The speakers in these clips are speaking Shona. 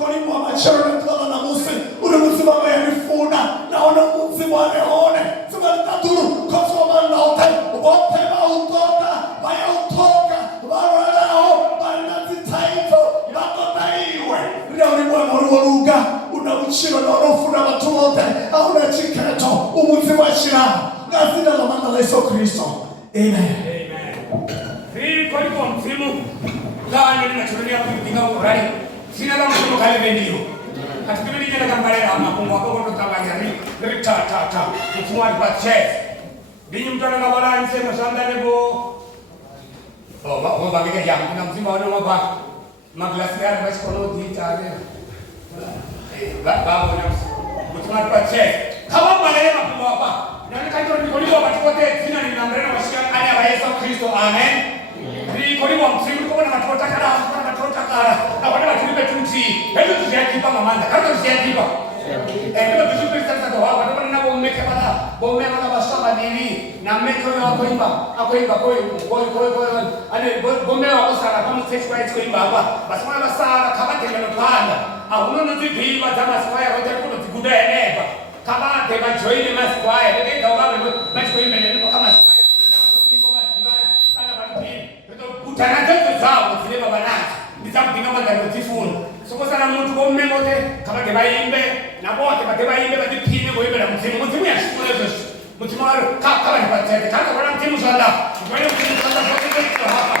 miongoni mwa machero na na musi ule mzima wa yafuna naona mzima wa leone sema taturu koso bana hotel wote mautoka baya utoka baralao bana titaito bakotaiwe leo ni mwa moruga una uchiro na unafuna watu wote au na chiketo umzima shira ngazina la manda la Yesu Kristo. Amen. Hii kwa hivyo msimu la nini natulia kuingia urai sina kama mtu kale bendio atukibidi jana kambalera mapungu hapo ndo tabanyari ta mfumo wa chef binyi mtana na wala nisema sanda lebo oh bagika yangu kuna mzima wana maba maglasi ya basi kono ditale baba na mfumo wa chef kama balera mapungu hapa na kaito nikoliwa watu wote jina ni namrena washia ani wa Yesu Kristo. Amen. Nikoliwa msimu kwa na watu watakara na watu watakara na wale watu lipe tuti hebu tusiakipa mamanda kama tusiakipa ndio vizuri sasa ndio hapo ndio na bomeka bala bomeka na basaba nini na meko yao akoimba koi ane bomeka wako sana kama stage right koimba hapa basi mwana basara kama tengelo panda au unaona vipi kama square hotel kuna tikuda eneba kama teba join ma square ndio kama basi koimba ndio kama square tunataka kurudi ngoma dibana kana bali ndio kutanaje zao zile babana nizamupinga magari tifuna soko sana muntu bomme mote kama ke bayimbe na bote bate bayimbe badipime boyimbe na mutimu yashikule zose mutimu waro kaba ni batete kaka bana mutimu sala ngwele mutimu sala bote hapa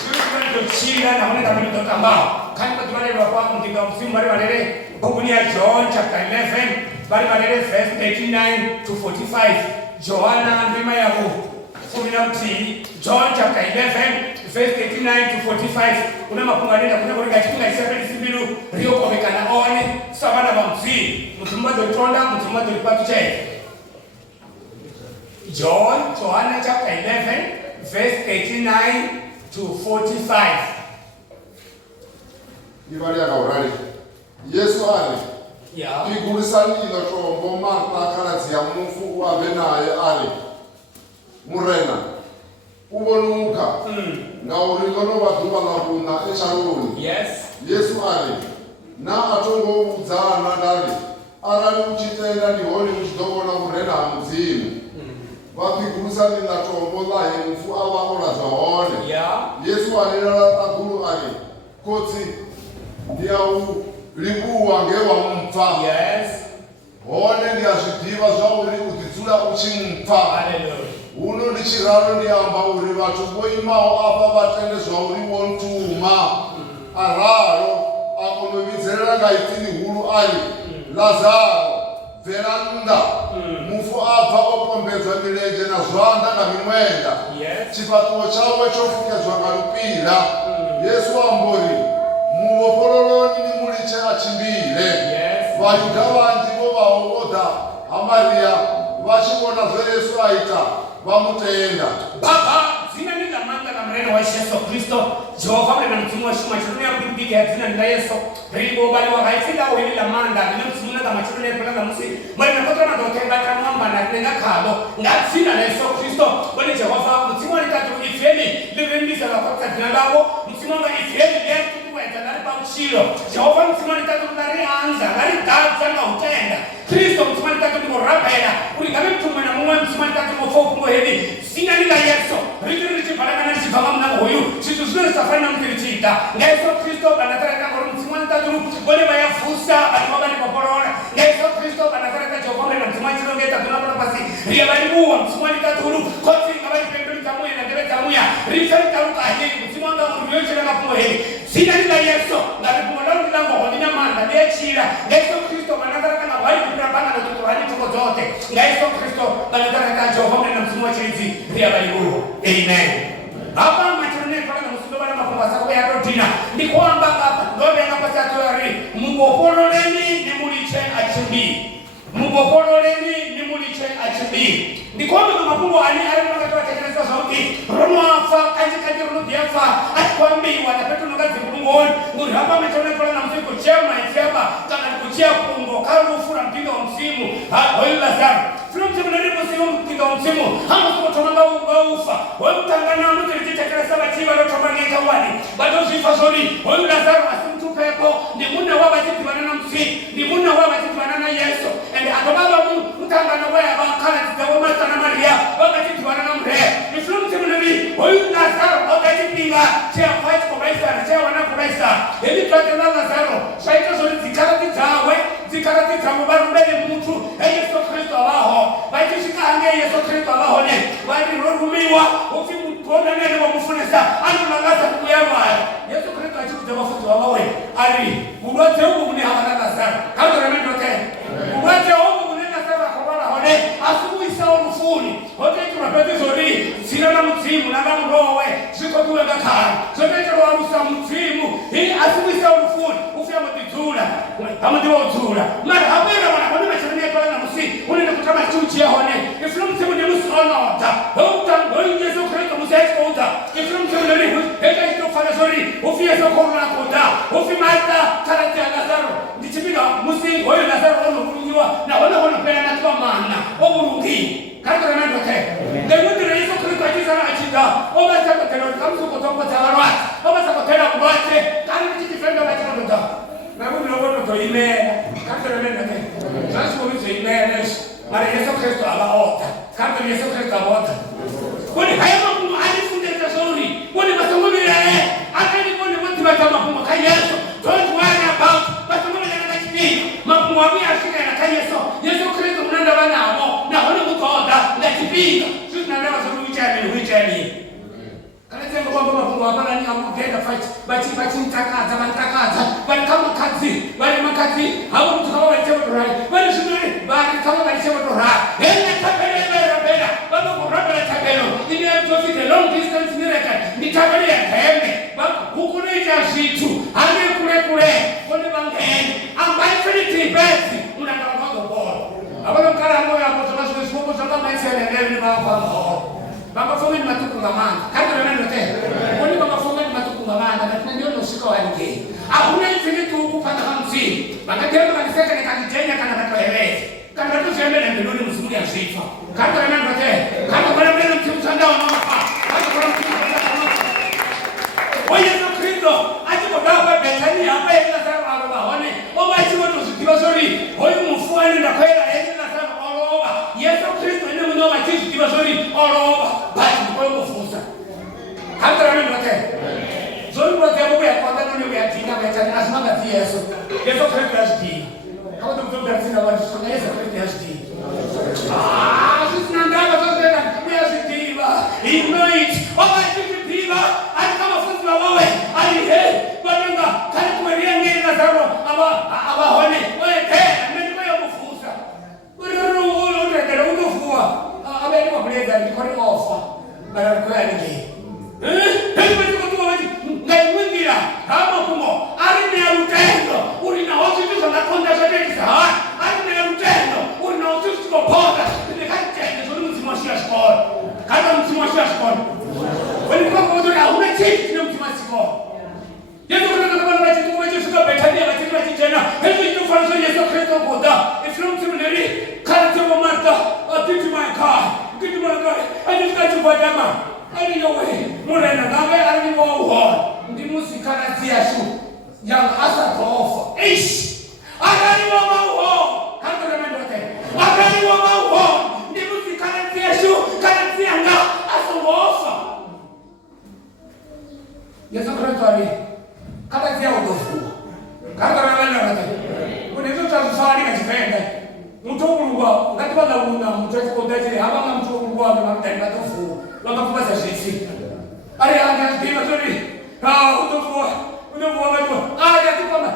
sio chila na hone kama ndo kambao kani batumane baba mtinga msimu bali balele Biblia John chapter 11 bali balele verse 39 to 45 Johanna ndima yako John chapter 11 verse 39 to 45 kuna mapunganenda kuna kwa katika Isabeli sibilu rio kwa bekana one sabana bamsi mutumba dotonda mutumba dolipatu che Johanna chapter 11 verse 39 to 45 Ibali akaurali Yesu ali igulisani ilo chombo Marta kana ya mufu wa benaye ali Murena ubonuka ngaurigono baduba ngabuna echaruni Yesu ali na atongo udzana ndali arali uchitenda ni holi uchidogona Murena mzimu vapigurusani na tombo lahe mfu avaola zvaone Yesu alilala aguru ali koti ndiau libuwa ngewa mumfa hone ndiazvidiva zvauri kudzitsula uchimumfa uno ndichiraro ndiamba uri vatu voimawo apa vatende zvauri wontuma araro akonovidzerera ngaitini huru ali Lazaro bveranda mufu abva opombedzwa mirenje nazvanda ngamimwenda chipatuwo chawe chofukedzwa ngarupira Yesu ambori muvopororoni nimuliche achimbire vayudha vandivo vaogoda amaria vachivona zveyesu aita vamutenda baba zina ni lamanda na mreno wa Yesu Kristo Jehova mwana mtumu wa shuma chini ya kumbika zina ni Yesu ribo bali wa haifida wa ile lamanda ni mtumu na kama chini ya kulanga musi mwana mtoto na dotenga kama mbana nenda kado ngazina na Yesu Kristo bali Jehova mtumu ni tatu ifemi livendiza la kwa jina lao mtumu na ifemi yetu kuweza na pa uchilo Jehova mtumu ni tatu ndari anza ndari daza na utenda Kristo mtumu ni tatu morapela ulikame mtumu na Mungu mtumu ni tatu mofoku hevi sina ni la Yesu ritirichi baraka na sifahamu na huyu situ zile safari na mtirichita Yesu Kristo anatareka kwa mtumu ni tatu wale mayafusa alikuwa ni poporona Yesu Kristo anatareka Jehova na mtumu ni ngeta tunapata basi ria bali muwa mtumu ni tatu kwa singa bali pembeni tamuya na debe tamuya ritari taruka hili mtumu anga uliyoche na mapungo hili sina ni la Yesu na lipungo la ngo ni manda lechira Yesu Kristo anatareka na bali kupambana na watu hadi tuko zote Yesu Kristo anatareka Jehova na mtumu chizi ria bali muwa amen hapa matone kwa na msundo bali mapungo sako ya rotina ni kwamba hapa ndobe anapata toari mubopororeni nimuliche achimbi mubopororeni nimuliche achimbi ni kwamba mapungo ani alimwanga tekeleza sauti romafa kaji rudiafa atkwambiwa na petu ngazi kulungoni nguri hapa metone kwa na msiko chema ifeba kana kuchia kungo karufura mpinga wa msimu hoila sana sio msimu na ndipo sio mpinga wa msimu hapo kwa tonanga ufa wewe mtangana mtu alitekeleza batiwa leo tomanga itawani bado sifa zuri. Huyu Lazaro asimtupepo ni muna wa batiti wanana msi ni muna wa batiti wanana Yesu ende atobaba mutanga na waya bakala titawo mata na Maria wa batiti wanana mre iflum timunabi huyu Lazaro obatipinga cha fight kwa baisa na cha wana kwa baisa ebi twatela Lazaro shaito zuri zikarati tawe barumbele mtu Yesu Kristo abaho bakishika hange Yesu Kristo abaho ne bali rorumiwa ufimu tuona nene wa mufunesa anu nangasa kuyawa Yesu Kristo achikuja mafuta wawe ali urote huko mune hawana Lazaro kama remendo te urote huko mune Lazaro kwa hone asubuhi sawa mfuni hote tunapata zuri sina na mtimu na na mrowe ziko tuwe ngakara zote wa rusa mtimu hii asubuhi sawa mfuni ufia mtitula kama ndio utula mara habera wana machania pale na msi unaenda kutama chuchi ya hone iflo mtimu ni musona ota hota ngoje Yesu Kristo musaidia ota iflo mtimu ni heta hizo fanya zuri ufia soko na koda ufi mata tarati ya Lazaro ndichipiga musi wewe Lazaro unahurumiwa na wana pena na kwa maana oburungi kato na ndo te ndio Yesu Kristo ajizana achida oba sako tena kama soko toka tawarwa oba sako tena kubate kali kitifenda na chakota na wewe unaona to imela kato na ndo te sasa wewe imela mara Yesu Kristo abaota kato Yesu Kristo abaota kwani haya mambo alifundisha zuri kwani masomo yale hata ni kwani watu watamapuma kwa Yesu don't worry about masomo yale na kidini mambo ya shida na kwa Yesu Yesu Kristo mnanda bana hapo na wale mkoda na kipinga sisi tunaelewa sababu wichani kana tena kwa mambo hapana ni amtenda fight bachi mtakaza bali kama kazi bali makati hapo mtu kama walisema dorai bali shule bali kama walisema dorai ene tapele bela baba kwa rabela tapelo ini mtu fike long distance miracle ni tapele ya heme baba huko ni ya shitu hadi kule wale bangeni ambaye finiti basi unataka kwa bora abalo kala moyo hapo tunasema sio kama maisha yanaendelea ni baba fomi ni matuku ngamana kato na neno te woni baba fomi ni matuku ngamana na ndio ushika wa nje hakuna infinite kupata hamsi baka tena kanifeka nikajenya kana katoeleze kana tu sema na mbele msumuli ya sifa kato na neno te kato bana mbele mtandao na mapa kato bana Yesu Kristo atiko baba betani hapa ila sana baba one oba chiwo to sikiwa sorry hoyu mfuani na kwela ila sana oroba Yesu Kristo ndio mno machizi kiwa sorry oroba basi kwa mfusa hata wewe mtake zuri kwa sababu ya kwanza ndio ya tina betani asmanga Yesu Kristo ashiki kama mtu mtazina wa Yesu Kristo ashiki sisi nandama zote na kuyazitiva image oba chikitiva kama funzi wa wawe alihe bananga kali kueria ngeni Lazaro aba hone wewe tena mimi kwa mfusa uru ndio unofua abeli kwa breda ni kwa ofa bara kwa nini hebu tuko wapi ngai mwingira kama kumo ali ni utendo uri na hofu hizo na konda zote sawa ali ni utendo uri na hofu kwa poda ni kati ya zuri msimwashia sport kama msimwashia sport walikuwa kwa watu na una cheti na mtumasiko Yesu Kristo kama na cheti kwa Yesu kwa betania na cheti tena hebu ndio fanzo Yesu Kristo boda ifrom timleri karate wa Martha atiti my car kitu mwana ani kati kwa jamaa ani yowe mwana na ngabe ani wo ndi musikana tiashu yang asa tofa agani wa mawo kanto na mendote agani wa mawo ndi musikana tiashu kana tianga asa wofa Yesu Kristo ali kata tia udofu kata rana rana unezo tafari kajipenda mtogulwa ngati bana una mtaki kodajire abanga mtogulwa na mtenda tofu wakafuza sisi ari anga ndiba tori udofu watu aya tukama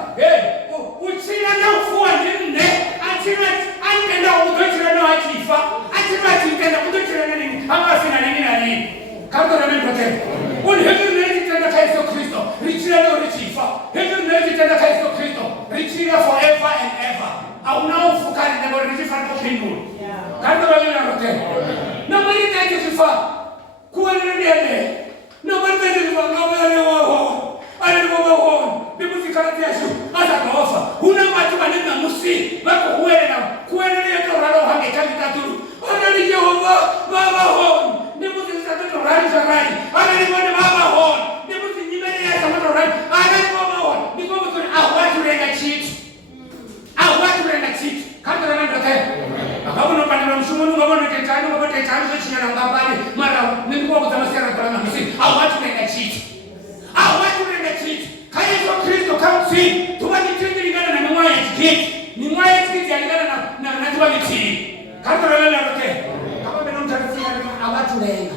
uchira na ufuwa ndinde achira antenda udochira na achifa achira tindenda udochira na nini anga sina nini na nini kata rana mtoke uni hebu tenda kwa Yesu Kristo richira na richifa hebu ndio tenda kwa Yesu Kristo richira forever and ever au nao fukari na bora richifa kwa mbinguni kando wale na rote na mali tete sifa kuwa nene na mali tete sifa na wale wao ale wao quality. Kantorelele roke. Kama beno mtarifika abatulenga.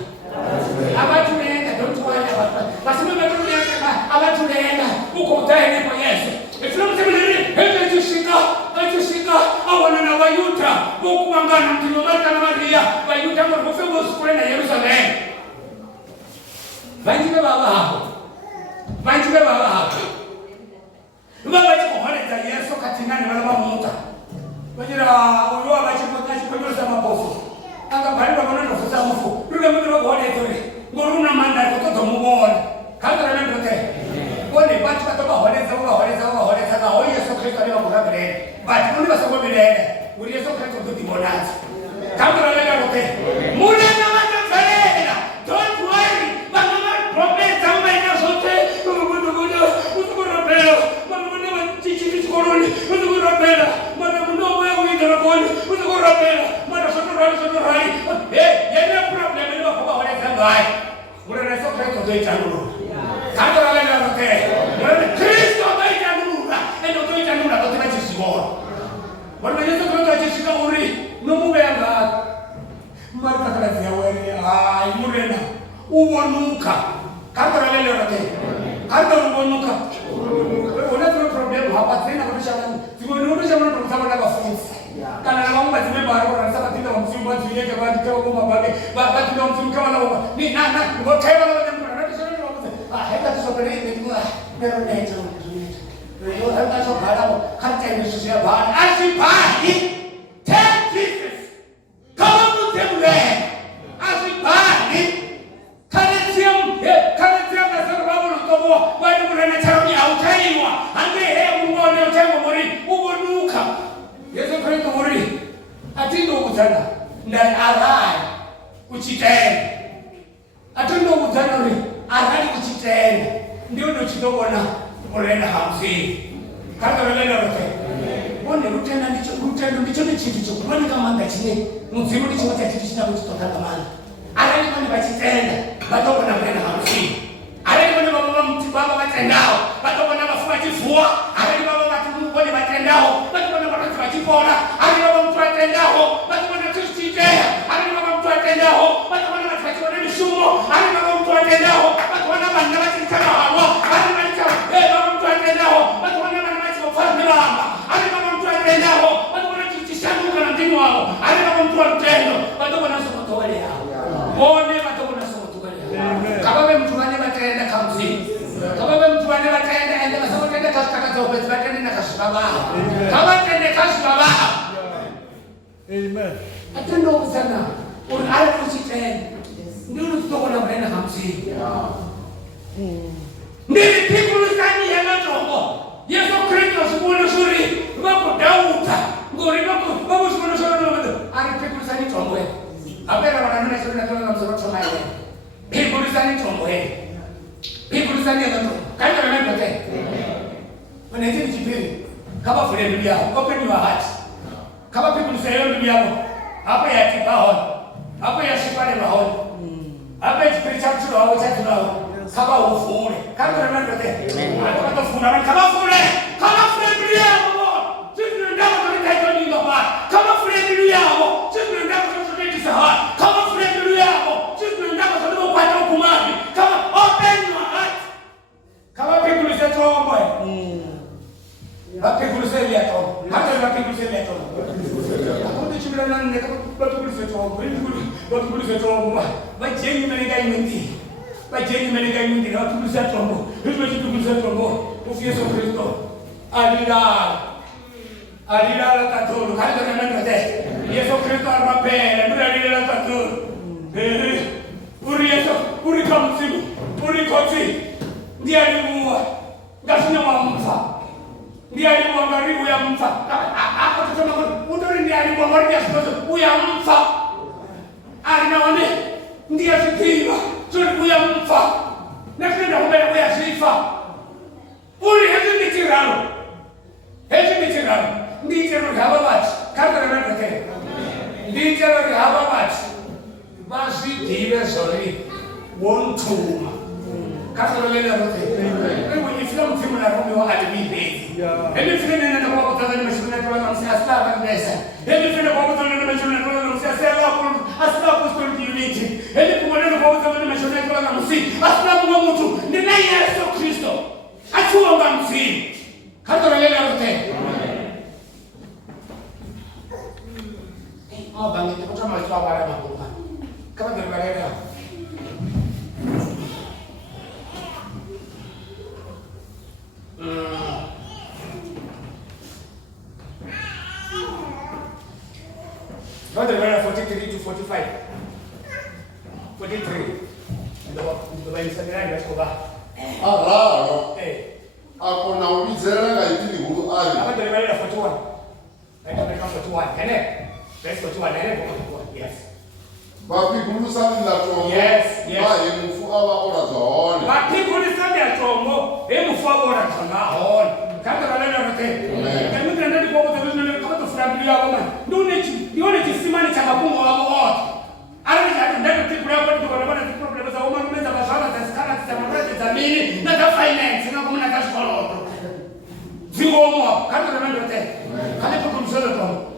Abatulenga, don't worry about that. Basi mimi abatulenga, abatulenga. Uko utaene kwa Yesu. Ifunamu seminari, hejeshika, awana na Bayuta. Mungu wangana mtimo Marta na Maria. Bayuta mwarufe usikule na Yerusalemu. Vanjibe baba hapo. Vanjibe baba hapo. Baba chiko honeza Yesu katingani walaba muta. Wajira uliwa bachi kwenyoza mabofu. Anga bariba kono nofuza mufu. Ruga mudro gole tore. Ngoruna manda kototo mubona. Kandra nandote. Wone bachi katoba honeza na o Yesu Kristo aliwa murabere. Bachi kundi basako bilele. Uri Yesu Kristo tuti bonazi. Kandra nandote. Mune na matamferena. Don't worry. Mama prophet ama ina sote. Usukurapela. Mama chichi koroni. Usukurapela. Mama wewe ndaraboni. Usukurapela. Mama sotorali. Yeye problem ni kwa wale zangai. Ule Yesu Kristo tuitanuru. Kando wale ndote. Kristo tuitanuru. Ndio tuitanuru kwa tena chisigoro. Wale Yesu Kristo achishika uri. Numubenga. Marka kazi ya wewe. Murena. Uonuka. Kando wale ndote. Kando uonuka. Una problem hapa tena kutisha nani? Tumeonyesha mwana tunasema na wafunzi. Kana na mambo mazime baro na sasa tena msimu wa tuye kwa badi kwa ngoma bage. Baba tuna msimu kama na ni na ngotewa na jambo na ndio sasa ndio. Hata tusopele ni kwa nero neto. Ndio hata so bado kanta ni sio bado. Asipani. Take Jesus. Kama mtemle. Asipani. Kanetiam na sababu ndogo bado mrena charoni autaiwa. Ande Mungu anaotenga muri ubonuka. Yesu Kristo muri atindo kutana ndani arai kuchitenda. Atindo kutana muri arai kuchitenda. Ndio chidogona mrena hamsi. Kaka wale wote. Wone rutenda ndicho ni chintu cyo kubona kama ngachine. Muzimu ndicho cyatishina kutotaka mana. Arai kwani bachitenda. Batoko na mrena hamsi. Arai kwani baba batendao. Batoko na mafua kifua. Arai baba watu wale batendao. Batoko na watu wakipona. Arai baba mtu atendao. Batoko na tusijea. Arai baba mtu atendao. Batoko na watu wakiona mishumo. Arai baba mtu atendao. Batoko na banda watikana hawa. Arai baba mtu atendao. Batoko na banda watikofanya mama. Arai baba mtu atendao. Batoko na tutishanuka na ndimo wao. Arai baba mtu atendao. Batoko na sokoto wale hao. Wone batoko na sokoto wale hao. Kababe mtu wale batenda kamzi. Kababe mtu wale batenda ende basako tende kaskaka zope batende na kashbaba. Kaba tende kashbaba. Amen. Atendo sana. Un ala kusitende. Ndio tutoko na brenda kamzi. Ndiri pikulu sani ya matongo. Yesu Kristo subuna suri. Bako Dauda. Ngori bako subuna suri no. Ari pikulu sani tongo. Abera wananuna suri na tona mzoro tona ile. Pikulu sani tongo. Pikulu sani ya tongo. Kaita na ndote. When you jipiri kama fule Biblia, open your heart. Kama people say Biblia yako, hapa ya kibao, hapa ya shipale mahali. Hapa ya spiritual tu au tatu nao. Kama ufure. Kama na ndote. Hata kufuna kama fule Biblia yako. Sisi ndio tunataka nini baba? Kama fule Biblia yako, sisi ndio tunataka sawa. Kama fule Biblia yako, sisi ndio tunataka kupata hukumu. Kama open your heart. Kama people say tuombe. Happy Guruseli at all. Happy Guruseli at all. What did you learn? But Guruseli at all. But Guruseli at all. But Jenny Menegaiminti. But Jenny Menegaiminti. How to Guruseli at all. Who's going to Guruseli at all? Who's here so Christo? Alida Tatulu. How do you remember that? Yes, of Christo Rapel. And Alida Tatulu. Uri Kamsi. Uri Koti. Diari Mua. That's no one. Ndiye alimwangaribu ya mfa. Hapo tusema udori ndiye alimwangaribu ya siku ya mfa. Alinaone ndiye sikiwa siku ya mfa. Na kwenda mbele kwa sifa. Uli hizi ni tirano. Hizi ni tirano. Ndiye tirano haba bati. Kaka na nake. Ndiye tirano haba bati. Basi diwe sori. Wontuma. Kaka na lele rote. Wewe ifika mtimu na roho wa alibi. Ele filme na kwa kutazama mashindano ya Tanzania asitaka kabisa. Hebu twende kwa mtu na mashona kwa na msia sela kwa asitaka kustory unity. Hebu kumwona kwa mtu na mashona kwa na msia asitaka kwa mtu ni na Yesu Kristo. Atuomba msi. Hata wale wote. Bangi kita cuma itu apa yang aku lakukan? Kamu berbeda. Kau berbeda 43 to 45. 43. Itu bayi sendiri ada sekolah. Araro. Ako na ubizera ngaitini huru ali. Kau berbeda 41. Mereka 41. Kene. Let's go to an end. Yes. Bapi kulusani la tomo. Yes. Ba emufu aba ora zone. Bapi kulusani la tomo. Emufu aba ora zone. Kata kalenda yote. Kama tunaenda kwa watu kama tufurahia wao. Nione kisimani cha mapungo wao wote. Ari ndio tukura kwa kuna problem za wao meza basara za skala za mamlaka za mini na za finance na kama na cash flow. Zigomo kata kalenda yote. Kale kwa kumsolo kwa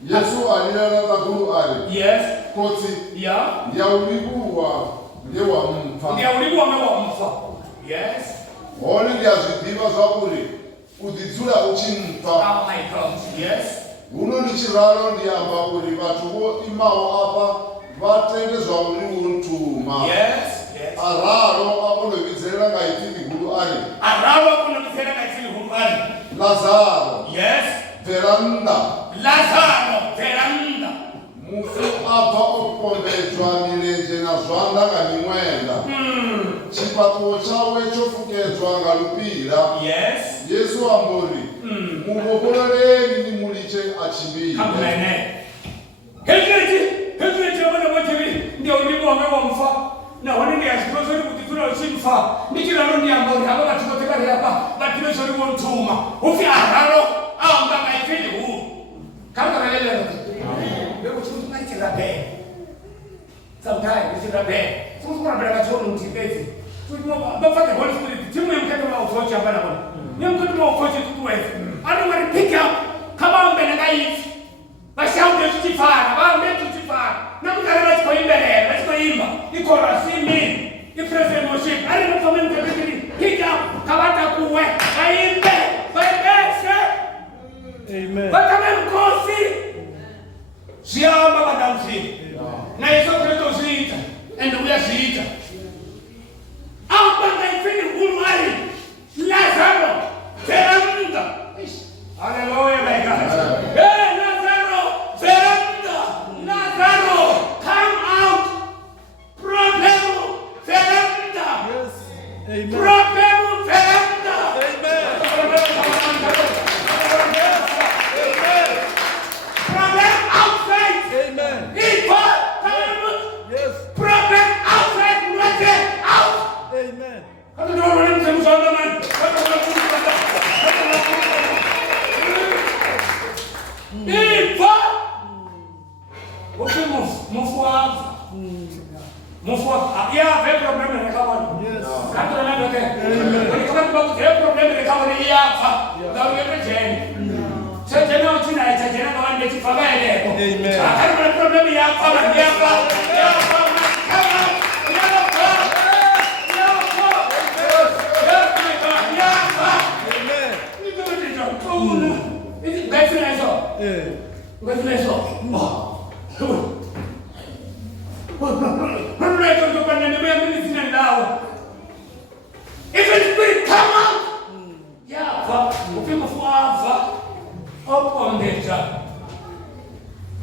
Yesu alilala na guru ali. Yes. Koti. Yeah. Ya ulibuwa lewa mfa. Ya ulibuwa mewa mfa. Yes. Oli ya zidiva zaburi. Udizula uchimfa. Oh my God. Yes. Uno ni chiralo ndi amba uri vatuwo imao apa vatendezwa uri untuma. Yes. Yes. Araro akonovizera ngaitini guru ali. Araro akonovizera ngaitini guru ali. Lazaro. Yes. Veranda. Lazaro, veranda. Mufu apa opombedzwa milenje na zvanda ngamimwenda. Chipatuwo chawe chofukedzwa ngalupira. Yes. Yesu ambori. Muboboleni ni muliche achimbira. Amen. Hezeti abana bote ndio ulimu wamewa mfa. Na wanende ya shikozo kutituna uchimfa. Nikila rondi ambori hapa tukoteka hapa. Batile shori wontuma. Ufi araro amba kaifeli huu. Kama kalele yote. Leo uchungu naitira be. Sometimes it's a be. Kuna brada chono mtibezi. Bafanya Holy Spirit. Timu ya mkate wa ufochi hapa na bwana. Ni mkate wa ufochi tutuwezi. Ado wali pick up kama mbele ngaifu. Bashaude tutifara, baambe tutifara. Na mkare basi kwa imbele, basi kwa imba. Iko rasimi. Ni praise worship. Ali mfanye mkate pick up kabata kuwe. Kaimbe. Baibeshe. Amen. Batame mkosi. Siamba badamsi. Na Yesu Kristo ziita. And we are ziita. Amba ngaifini hulwari. Lazaro. Veranda. Hallelujah, my God. Hey, Lazaro. Veranda. Lazaro. Come out. Problemo. Veranda. Yes. Amen. Problemo. Veranda. Amen. Problem outside. Amen. Yes. Problem outside. Out. Amen. Hadi ndio wanaanza msongamano man. Mufua ya ve problem na kawan. Yes. Kanto na ndote. Ni kama babu ve problem na kawan ya fa. Na wewe jeni. Sasa leo tunaitajana kwa wande tifagaele. Amen. Kama na problem ya fa na ya fa. Ya fa.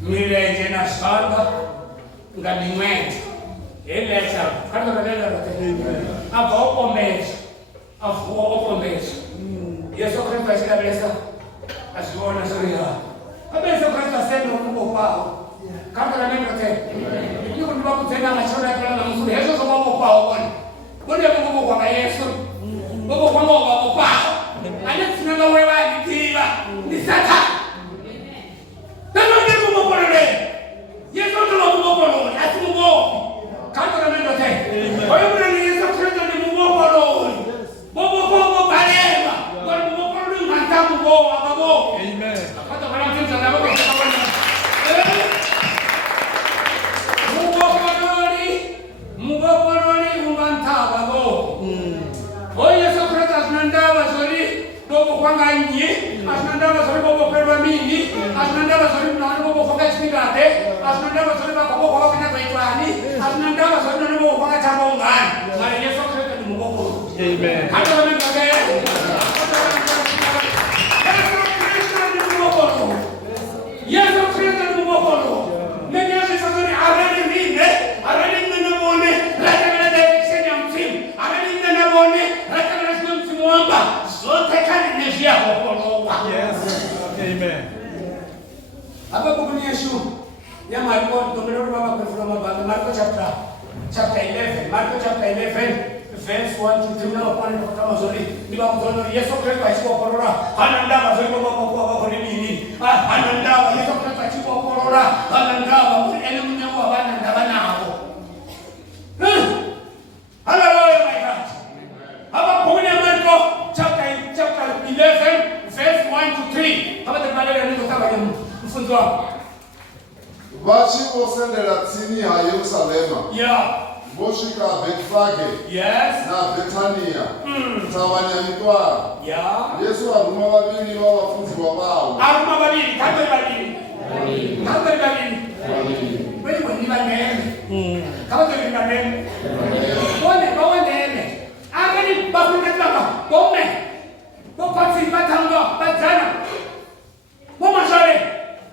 Milenje na shamba ngadimwete elecha kama kadela apa opombesha afu opombesha Yesu Kristo ashikabesa asiona soya abesa Kristo asema Mungu kwao kama na mimi yote niko ndiba kutenda machona kana na mzuri Yesu sababu kwao bwana bwana Mungu kwa Yesu Mungu kwa Mungu kwao anatina wewe akitiva ni sata Yesu ndo Mungu asimugo kanto na mendo te kwa hiyo mwana Yesu Kristo ni Mungu bora bobo balema kwa Mungu nganta Mungu ababo amen hata kama Dogo kwanga nyi, asinandaba zori bobo perwa mingi, asinandaba zori nani bobo kwanga chipigate, asinandaba zori bobo kwanga kina baitwani, asinandaba zori nani bobo kwanga chambongani. Mali Yesu Kristo ni Mungu. Amen. Hata wewe mkake. Yesu Kristo ni Mungu. Mimi sasa ni arani mimi, arani mimi muone, hata bila direction ya msimu, arani mimi muone, hata bila msimu mwamba. Zote kani neshia hokolowa. Yes. Amen. Hapa kuna Yesu. Ya Marko ndio baba kwa fulama baba. Marko chapter 11. Marko chapter 11 verse 1 to 3 na kwa nini kama zuri. Ni baba mtono Yesu Kristo achukua korora. Hana ndaba zuri baba kwa nini? Hana ndaba Yesu Kristo achukua korora. Hana ndaba ene mnyago hana ndaba nao. Hallelujah my God. Hapa kuna Marko chapter 11 verse 1 to 3. Hapa tunaangalia neno kama mfunzo wako. Vachingosendera tsini haYerusalema. Yeah. Vosvika Bethfage. Yes. Na Betania. Tsavanyamitwara. Yeah. Yesu aruma vaviri vavafudzi vavo. Aruma vaviri, kamberi vaviri. Kamberi vaviri. Wewe ni vanene. Kamberi ni vanene. Bone. Agani bakunda tlaka. Bome. Bopatsi batanga, batsana. Bomashare.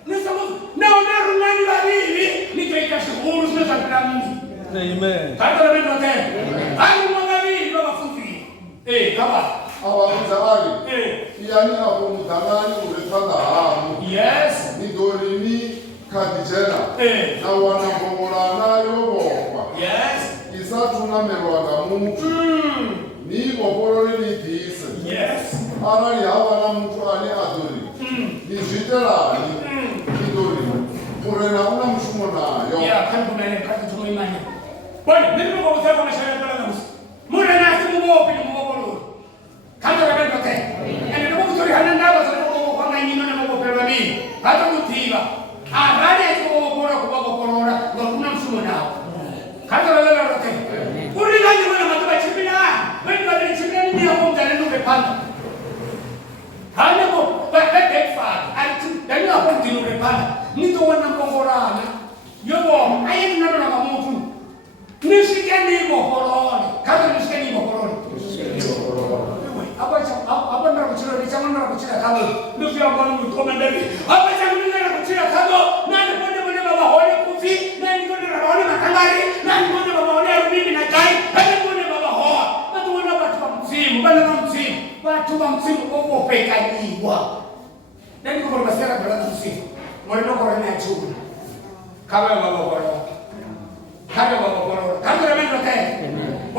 Nisamu naona runani vaviri. Nikaita shughuli zinazotaka mimi. Amen. Kamberi ni vanene. Aruma vaviri vavafudzi. Kaba. Avafudza vari. Iyani apo mudangani uripanda hamu. Yes. Nidorini kadijena. Nawana mbongorana yovokwa. Yes. Isatunamerwaga muntu. Ni goporo lilidhise. Yes. Arali havana muntu ane adori. Nizviterani. Idori. Murena una mushumo nayo. Yeah, karibu mbele kati tumeimani. Bwana, mimi kwa sababu na sheria tola na musi. Murena asimu mopi ni mugopolo. Kanta kabla kote. Ene ndio mtu hana ndaba za kwa ngani na mugopelo mimi. Hata kutiba. Baada ya mugopolo kwa mugopolora ndio kuna msumo nao. Kanta kabla kote. Uringanyi mwana matuba chipina. Wewe ndio chipina ni hapo mtalendo umepanda. Hana ko backfire. Ndio hapo mtino umepanda. Nito wana mbongorana. Yobo, ayi nalo na kamutu. Nishikeni mokoroni. Kama nishikeni mokoroni. Apa ndara kuchira ni chama ndara kuchira kalo. Ndio ya bwana mkoma ndani. Apa chama ndara kuchira kalo. Nani kwenda baba hole kufi. Nani kwenda baba hole makangari. Nani kwenda baba hole rubini na kai. Nani kwenda baba hoa. Watu wana watu wa msimu, bana na msimu. Watu wa msimu kwa peka niwa. Nani kwa basera bala msimu. Mwana kwa rani achuku. Kama baba bora. Kama baba bora. Kama remendo tena.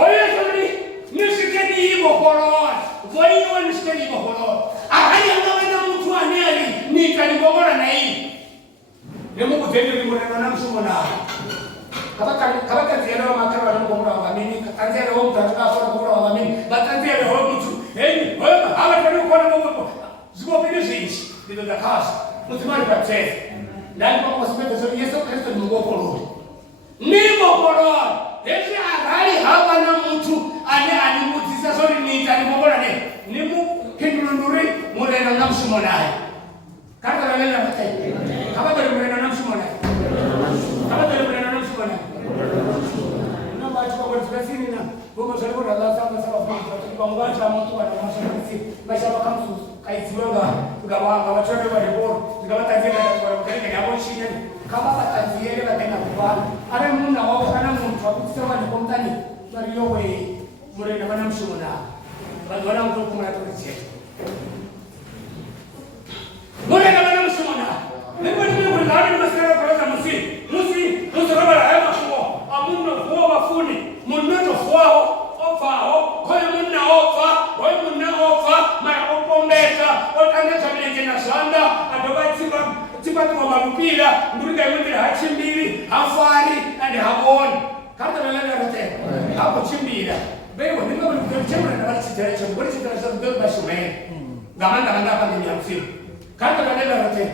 Oye sori. Nishikeni hivyo koroni. Wewe nishikeni hivyo koroni. Ahadi anaenda mtu aneli nikanibogora na hii. Ni Mungu tena nimwona na mshumo na. Kama kazi yao makara na mbogora wa mimi. Kazi yao mtu atakafa mbogora wa mimi. Batanzi yao mtu. Wewe hawa tena uko na mbogora. Ziko pinisi. Ndio dakasa. Mtumani kwa chef. Ndani kwa sababu sio Yesu Kristo ni Mungu koroni. Ni mbogora. Esi ahadi hawa na mtu animutisa sori nita nimogora ne nimu kindurunduri murena namshumo naye kata lalela batai kama bali murena namshumo naye kama bali murena namshumo naye na bacho kwa spesini na bomo sori kwa Allah sama sama kwa mwacha mtu ana mashariki maisha makamsu kaisiwanga ngawanga wachote wa report ngawata zile kwa kile ngabo chini kama batanziele batena kwa ale muna wao kana mtu akusema ni komtani bali yowe murena bana mshona badwana mtu kumara tuliche murena bana mshona ndipo ndipo ndani masera kwa musi robala hema kwa amunno kwa wafuni munno kwao ofao kwa munna ofa kwa munna ofa mara opombeta otangeza mlenge na sanda adobatsiba kwa mapira ndurika mwendera hachimbiri hafari ande haboni kata lelele rote hapo chimbira bewa ninga bali kuchemra na bali chitera chombo bali chitera za ndo bashume gamanda hapa ni msimu kata lelele rote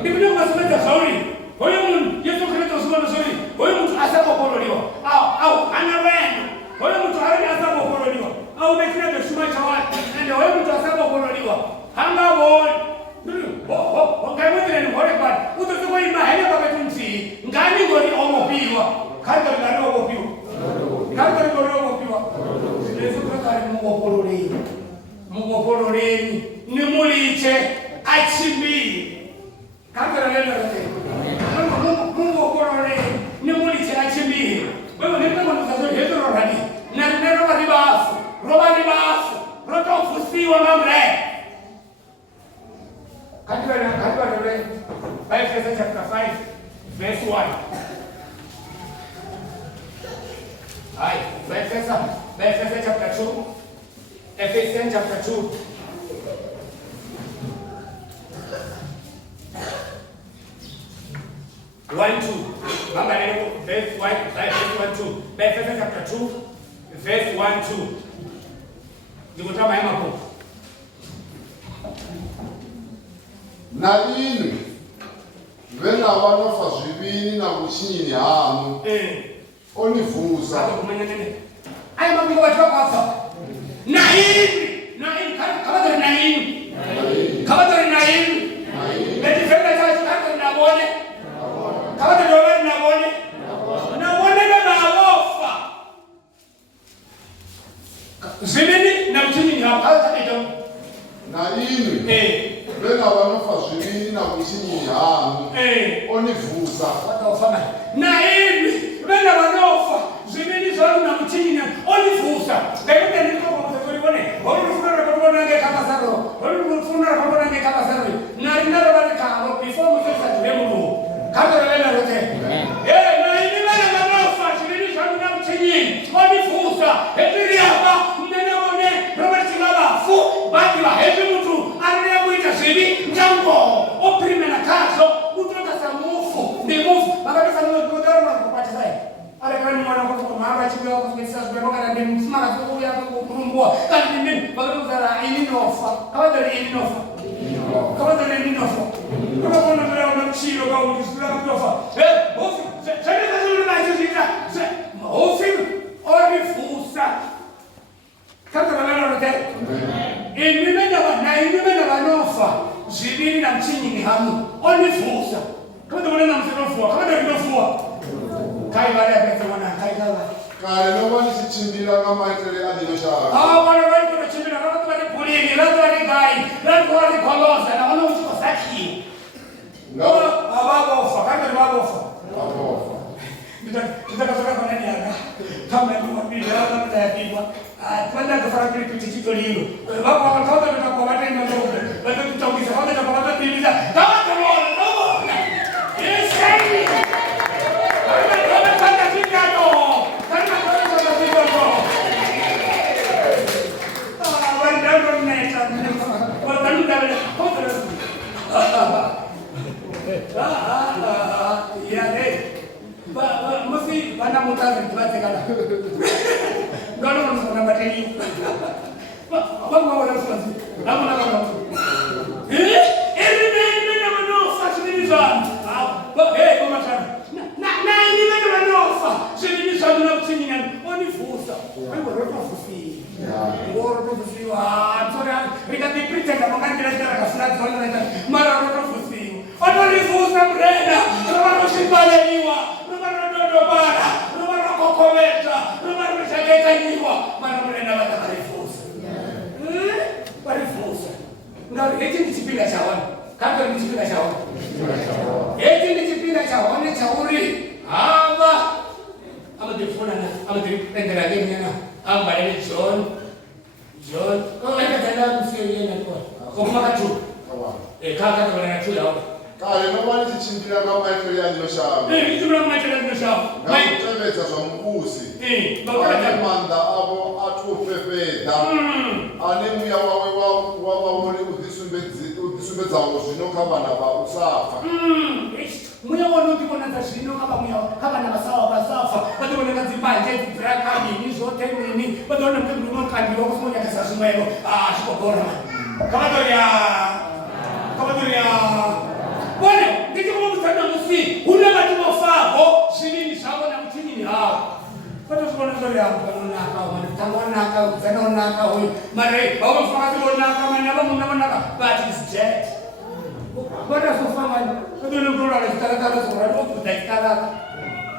ndivyo masumeta sauri huyo mtu Yesu Kristo sio sauri huyo mtu asapo kololiwa au anawenda huyo mtu hali asapo kololiwa au bekina beshuma cha watu ndio huyo mtu asapo kololiwa ngaboni ngamudeni ngore kwani utoze kwa imahele kwa betumsi ngani ngori omopiwa kando ngani omopiwa kando ngori omopiwa lezo kakari mugopololeni nimuliche achimbi kando lelo rete mugopololeni nimuliche achimbi wewe nitaka nikazo hezo rorani na neno baribafu rotofusiwa mamre Katiba Ephesians chapter 5 verse 1. Ephesians chapter 2. Ephesians chapter 2. Verse 1, 2. Ephesians chapter 2, verse 1, 2. Ndikutama yamapo. Na inu vena vanofa zvivini nakuchinyini hanu onifusa aya mabingo vachivakwafa naini kavatori naini vetifenda chacho kavatori navone kavatori voveri navone vevavofa zvivini nakuchinyini hanu kavachaita na inu vena vanofa zvivini nakuchinyini hanu onifusa naini vena vanofa zvivini zvangu nakuchinyini onifusa ngaiutenikokokutekurivone varufunara kurivonange kakasaro varufunara kurivonange kakasaro narinaro varikaro before musesati vemunhu katorevena rote naini vena vanofa zvivini zvangu nakuchinyini onifusa hetiriapa mnenavone rovachilavavafu vati vahevi mutu arinemuita zvivi njango oprimena kazo utokasa mufu ndimufu vakatosanootaromakupatisai arekerani mwana kutokomhamba chibuya kufikisa zviberokana ndimufumakazokuya kurumbua kandi ndimini vakatokuzara ininofa kavadari ininofa ravakonatoreona chiro kauti zvirakatofa zvanezazonaizozviita hofi orifusa katoralanote imivena vanofa zviviri namuchinyini hamu onifusa kavatomona namusinofuwa kavatorinofuwa kai vari apedzewana kai kava kare nova ndichichimbira kamaitere adinoshaa vana vari kunochimbira ravati vari pulini ravati vari gai vari kuva vari koloza navano uchikosaki vavofa katori vavofa nditakazoka kwananiaka kamaimabidaaatayapigwa vandakafara kuri kuti chitoriro vakavakavataimaobe vatokutaukisa vavatakavatabiliza kavatomona novona isei karimaovefandafikano karimaovefandafikano varidangoneta vanudavela yare musi vana mutazi ndivatsekana ndanonomusana bateliyo vamwaonasozi namonakana irinenivena vanofa zviviri zvanu komatano naini vena vanofa zviviri zvanu nakuchinyinani onifusa rotofusiwa rikatipritenda makandirairakafuradzivanaa mara rotofusiwa otonifusa mureda rovanoshibaleliwa rovanododobara rovanokokoveta rovanoshakekanyiwa mana murenda vatakarifusa varifusa ngauri heti ndichipinda chaona katori ndichipinda chaona heti ndichipinda chaone chauri hava amadifunana amadipenderagemiana ambalele john aikadzanamusiyena kokumakatuka kakatovananatulaona kare nova ndichichimbira kamaitere adinoshaa nakutevedza zvamubusi ane manda avo atopepedza ane muya wavaone udisumbedzawo zvino kavana vausafa muya wanotikonadza zvino kavana vasafa vatooneka dzibanje dzidzirakadini zvotenini vatoona munokandiwa kusimonyakisa zvimwevo zvikogora kavatoria bone ndichikuvakudzana musi una vatimofavo zvivini zvavo namuchinyini havo Kata sekolah tu dia bukan nakal, mana tangan nakal, sana nakal, mari bawa sekolah tu nakal, mana apa mana nakal, but it's dead. Bada sofa mana, tu dulu keluar dari sekolah sekolah tu dah sekolah.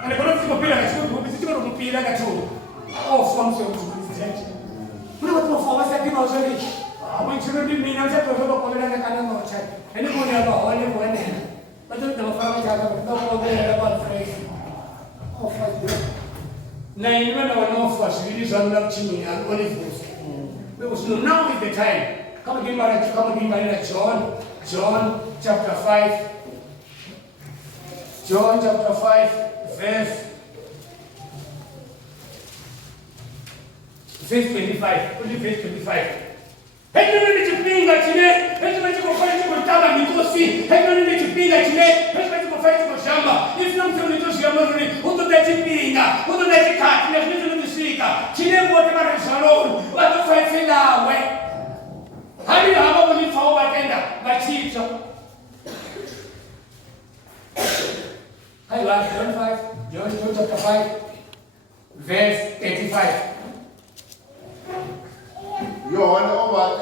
Ane kalau si kopila kat situ, si baru kopila kat situ. Oh, form so it's dead. Mana tu form saya kena usah ni. Abang cuma di mina saya tu kalau kopila nak kena mau cari. Ini punya apa? Ini punya. Betul nama form saya tu kopila ada apa phrase. Oh, phrase. Na ini mana orang offer sendiri sangat cini, aku ni bos. Because now is the time. Kamu gimana John chapter 5. John chapter 5 verse 25. Only verse 25. Hekima nimechipinga chine, hekima nimechukufanya kutaba mikosi, hekima nimechipinga chine, hekima nimechukufanya kwa shamba. If not so nito shamba nuri, utotachipinga, utotachikati, na vitu nimeshika. Chine wote mara shalom, watu faifila we. Hadi hapo mlifao batenda, machicho. Hi, John chapter 5, verse 35. John over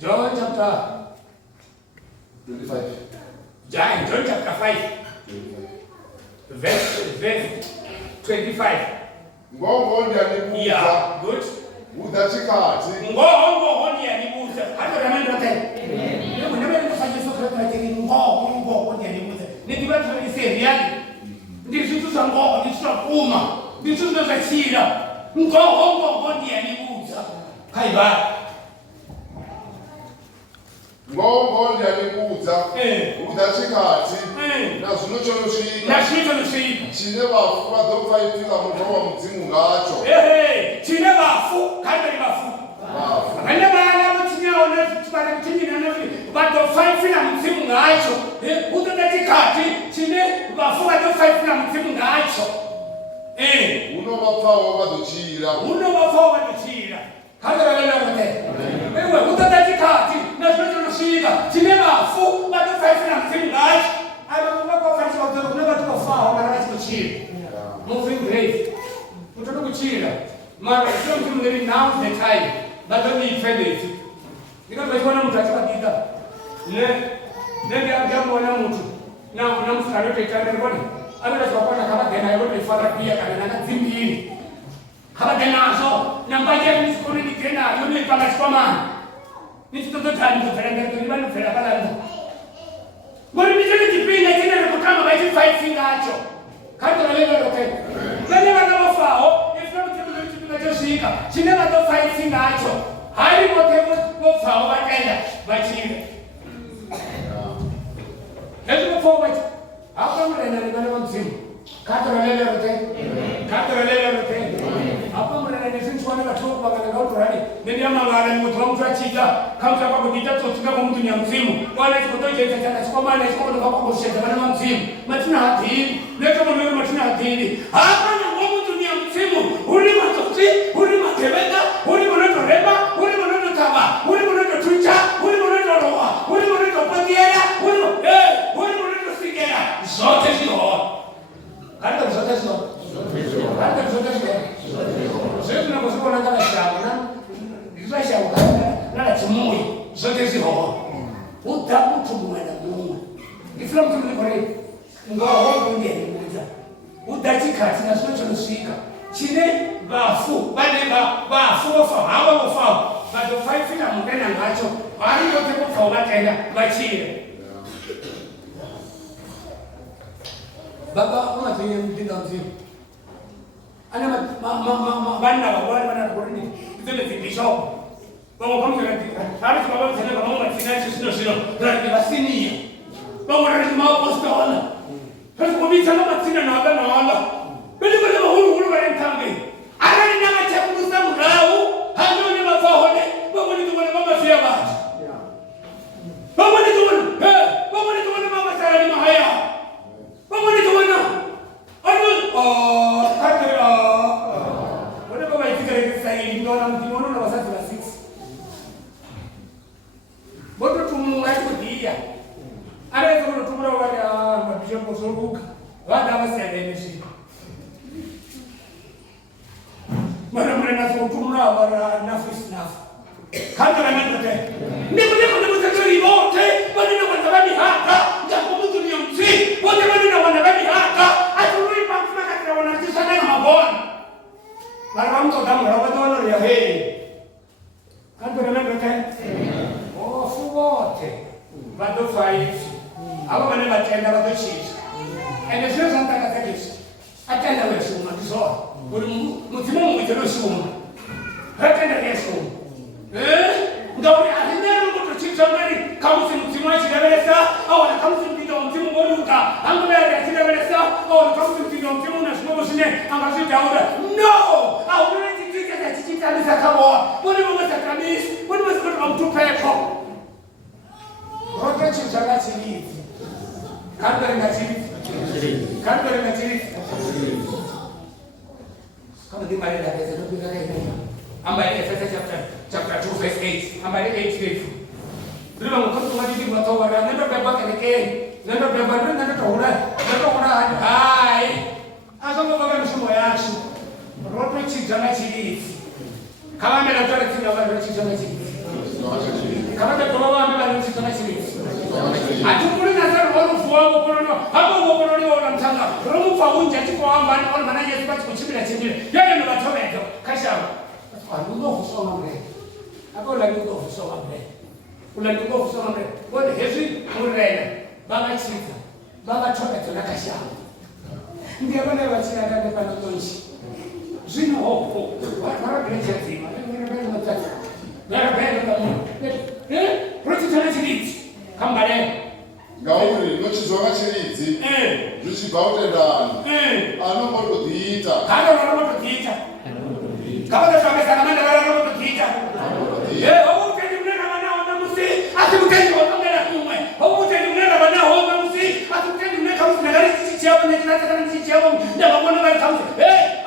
John chapter 25. John chapter 5, verse 25. Ngongo ndiye Yeah, good. udachikati. Ngongo ndiye alibuza. Hata ramendo tena. Leo ndio nafanya sokra kwa tini ngongo ndiye alibuza. Ni dibati ni seriali. Ndi vitu za ngongo, ndi za kuma, ndi vitu za chira. Ngongo ndiye alibuza. Kaiba. Ngongo ndiye alibuza. Udachikati. Na zunocho noshi. Chine bafu badofa ifika mukwa wa mzimu ngacho. Chine bafu, kanda ni bafu. Ane bana mutinya ona tubara kutinyi na nafi badofa ifika mzimu ngacho. Udachikati chine bafu badofa ifika mzimu ngacho. Uno bapfawo baduchira. Kanda la wote. Wewe udachikati na zunocho noshi chine bafu badofa ifika mzimu ngacho. Moving grave. Mtoto kuchira. Mara sio mtu mwingine now the time. But don't need faith. Ndio tunaona mtu akipita. Ndio jambo la mtu. Na mstari wote tayari kwani. Anaweza kupata kama tena yote ifara pia kana na zimbili. Kama tena aso na mbaje ni sikoni ni tena yule kama sikoma. Ni mtoto tani kuferanga ndio bado fera bala. Mbona nijeni kipinga tena na kutama baiti 5 finger acho. Kando na leo lote. Nani wanafao? Ifra mtu tunachosika. Chinema to 5 finger acho. Hali mote fao batenda bachile. Hebu forward. Hapo mrena ni bana mzimu. Kando na leo lote. Hapo mrena ni sisi wana watu kwa kana ngauto rani. Ndio mangala ni mtu mtu achija. Kama kwa kujita tutuka kwa mtu ni mzimu. Wala sikotoje tena kwa maana sikoto kwa kushika bana mzimu. Matina hati. Leo kama mimi matina hati. Hapa na mtu ni mzimu. Uli matoti, uli matebeka, uli mnato reba, uli mnato taba, uli mnato tucha, uli mnato roa, uli mnato patiera, uli mnato sigera. Zote zio. Hata zote zio. Sisi tunaposema na kala shamba na shamba na chumui zote zio. Utabutu mwana Mungu. Ifra mtu ni kore. Ngao ndiye ni mmoja. Udachikati na socho nosika. Chine bafu, bafu hawa wafa. Bado 5 feet amukena ngacho. Bali yote kwa batenda bachile. Baba unafanya mtinda mzima. Ana bana wana kurini. Zile zindisho. Vamos kama hali kwa sana kama mama finance sio. Ndio basini. Vamos na maoposto wala. Sasa kwa mimi sana matina na wala na wala. Bili hulu bali mtambe. Ana ni nama cha kugusa mrau. Hano ni mafahone. Vamos ni tuone mama fia bati. Vamos ni tuone mama sala ni mahaya. Vamos ni tuone. Katera. Wale baba ifikiri sasa ndio na mtimono na wasasi la 6. Bodo tumunga kudia. Anaweza kutumura wale mabisho kusuruka. Wada wasende shi. na so tumra wala nafis naf kanda na mende niko mtakari wote bali na wanabani haka japo mtu ni msi wote bali na wanabani haka atului pamfuna katika wanatisha na mabona mara mtu damu rawadona ya hei kanda na mende oh fuwote bado faizi aba bane batenda badashije ene sio santa katakisi atenda wewe unakizoa mutima mwitero shuma hatenda yesu ngauri alinero mutochicha mari kamusi mutima chidabelesa au na kamusi mpindo mtimu ngoruka angula ya chidabelesa au na kamusi mpindo mtimu na shimo shine angazi dauda no au na chitika ya chitika bisa kabo bodi mwesa kamis bodi mwesa mtupepo rote chicha chini kanda na chini kama di mari la pesa no bila nini ambaye Efeso chapter 2 verse 8 ambaye 8 verse bila mkono wa dini watu wa nenda baba keke nenda baba nenda kaura hai asa baba mshumo yashu roto chijana chini kama mela tole chini wa chijana chini kama kwa baba ambaye chijana chini atukuri nazaro wanu fuwango kono hapo kono ni wala mtanga romu faunja tiko ambani wala manaje tibati kuchimira chingine yeye ndo batometo kashawa alugo kusoma mre hapo la lugo kusoma mre ula lugo kusoma mre wale hezi murena baba chika baba tometo na kashawa ndiye bana wachina kande pano tonshi zino hopo wala grecha zima ngere matata ngere bena kama protitana chini kambale ngauri nochizwa chiridzi zvichibva kutendana anomoto dhiita kama tsamesana manda vara kudziita utendi munena vana ona musi asi utendi wakangera kumwe utendi munena vana ona musi asi utendi munena kamusi nagari chichichavo nechinataka chichichavo ndavakona vari kamusi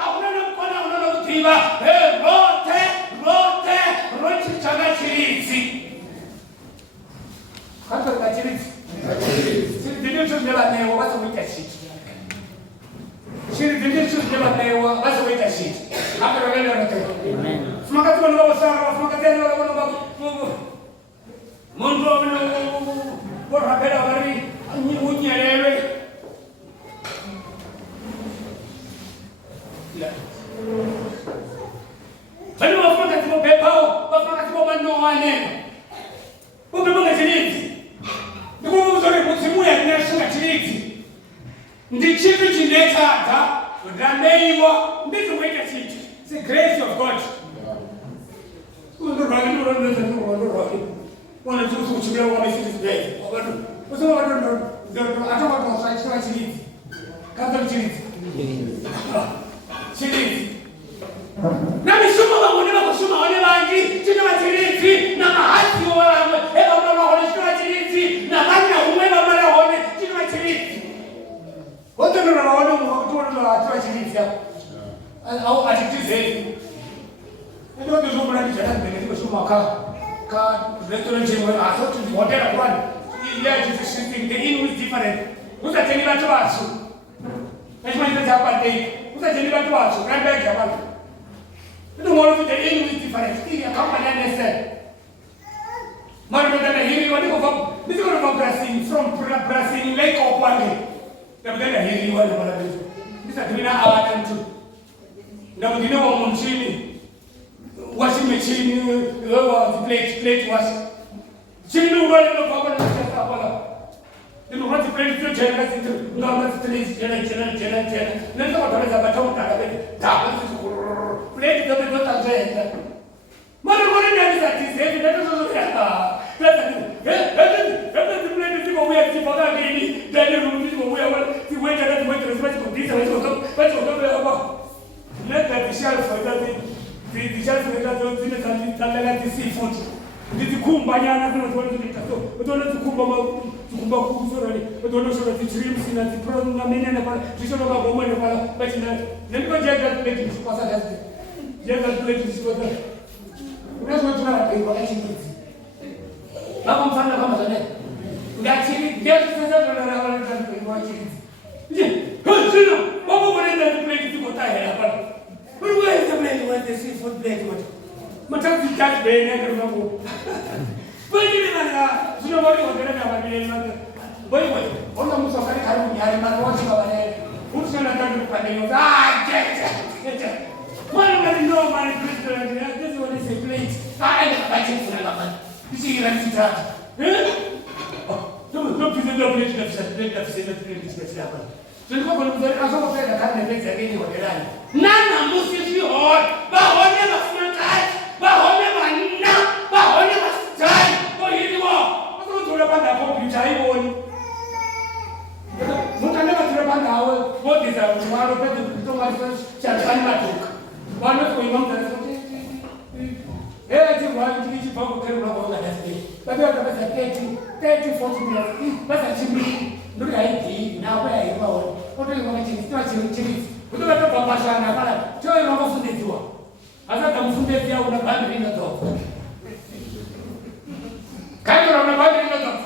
akuna namukona unona kudziva rote rochichana chiridzi katorika chiridzi ndindicho zvinevanewo vasokuita chiti chiri ndindicho zvinevanewo vasokuita chiti akarovelerate fumakati vanhu vavosara fumakati ani vavona munhu vorapera vari unyerere vani vafumakati vobepawo vafumakati vomanowaneno vobebonga chiridzi ndikuvuzori mudzimuya ndinashinga chiridzi ndichipi chinetadza raneiwa ndizikuita chiti the grace of God namisuma vamune vakusuma vane vangi chinova chiridzi namahati wavamwe evamavahone chinova chiridzi namanya umwe vamarahone chinova chiridzi votonoravahone muvakutoonaativa chiridzi apo achitizei restaurant hotel one the inn is different usateni vatu vasu echimanitadzapatei usateni vatu vasu rambege abantu ndinoona kuti the inn is different company understand marikotana hiriwa ndikonobva brasini from brasini lake okwange ndakutenda hiriwa namalabezo ndisatumina avatantu ndakutinewa muchini washing machine plate wash chini urole no papa na chapa pala ndio rati plate tu jana kitu ndio rati jana ndio kwa sababu batao tabe tabu plate ndio tazenda mara ndio zati ndio ndio ya plate ziko wewe kipoda nini ndio ndio wewe si wewe ndio wewe response kudisa wewe hapa let the shall for that Vijana wetu zile tandaga seafood ndizikumba nyana zino tunazoita so utaona tukumba kuzora ni utaona sura shrimps na prawn na menene pale tishono kwa bomba pale basi na niko jaga plate kwa sasa jaga plate kwa sasa unaweza tunapenda kwa hizi baba mfano kama zane ngachini ndio sasa tunarawana kwa hizi je sio baba wanaenda plate ziko tayari hapa. Where is the plate? Where is the seafood plate? bene che non poi di mana sono voglio vedere la famiglia poi quando mi sono caricato mi ha ma non ci va bene funziona tanto per me man no man Cristo this one is a place I think for la man si racita non più da place da se se non voglio vedere a solo per la carne pezza che devo vedere nana musi si ho ba ogni ma fintai ba ogni ma na ba ogni ma sai poi di mo ma tu la banda con più sai voi non ne va a banda o vuoi dire ma lo vedo tutto ma c'è l'anima tu quando tu non te ti vuoi ti dici poco che una volta da te ma tu da te forse ma sai non hai di na vai ma o tu non ci tu la tua papà na pala cioè non posso dire tu asa da funde via una bambina dopo quando una bambina dopo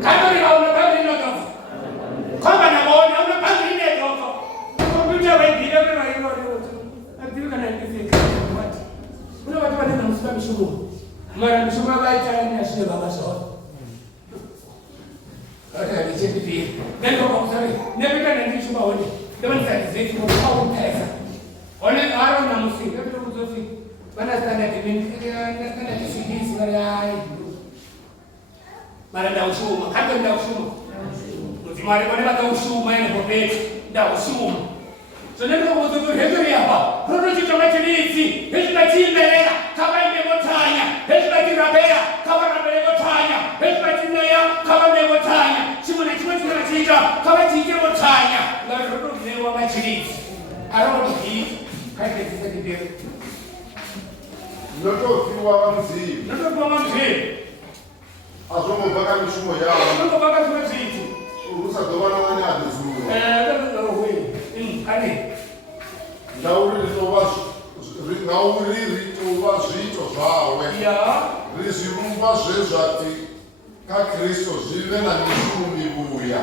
quando una bambina dopo come na buona una bambina dopo come già vai dire che vai addio che non ti una volta vado non sta misuro ma misuro vai a ne si va so okay dice di dentro come sai ne vedo ne dice ma oggi devono stare zitti con un pezzo ogni aro na musica che non so fi bana stare che mi che si dice ma da usuma quando da usuma ultimare quando da usuma ne potete da usuma se ne non posso dire che io fa non ci chiamate inizi e sbatti bella cavai in montagna e sbatti rabea cavai in montagna e sbatti nea cavai in montagna ci vuole la città cavai in montagna la roba che devo mai inizi allora di che ti stai dire non to ti wa manzi non to manzi azomo baka mishumo yao non baka ziti urusa dobana nani adizuru no way ani nauri rituva zvito zvawe rizvirumba zvezvati kaKristu zvive namishunu mibuya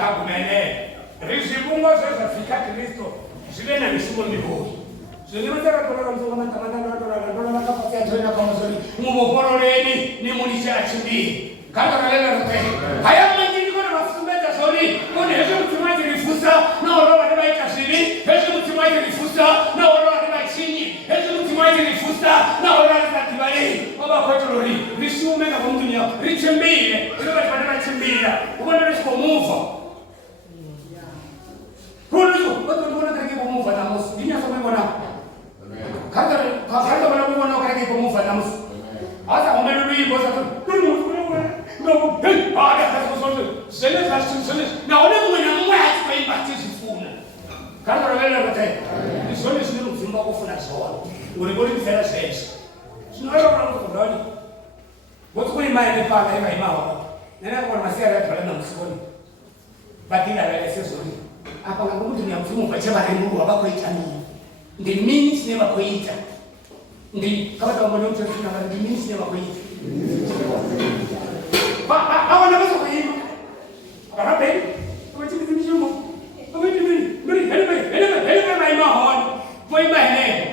kakumene rizvirumba zvezvati kaKristu zvive namishunu mibuya zvinotaratora msongamatamatanotora makapatiatoina pamusori mumopororeni nemunichachindii kandokaveverote hayamanjindikona mafumbedza sori kone hezve mutimai tirifusa naoro vane vaita zvivi hezve mutimai tirifusa naoro vane vachinyi hezve mutimai tirifusa naoro varisadivarei vavakotorori rishume kakomutunya richimbire rinovati vane vachimbira ukona risikomuva kunoso vatondibona kareke komuva namusi ndinyasokuibona kanda vana kuibona kareke komuva namusi asa umeluluibosa no, hey, naone mumwe namumwe atikaibati zvifuna kana ravela kuti izvone zvine mubvimba kufuna zvona urikuri kufera zveshe zvinoraura kudani woti kuri mai nepana ivaimawa nenakona masiyara atwala namusoni badira vele sezoni apa ngakuti nyamuzimu pachevarengurwa vakoita mii ndimini chine vakoita ndikavataombonemutosinaa ndimini chine vakoita avana vazokuima varabeni avachimizimishumo avaitimiri maimahoni moima heneho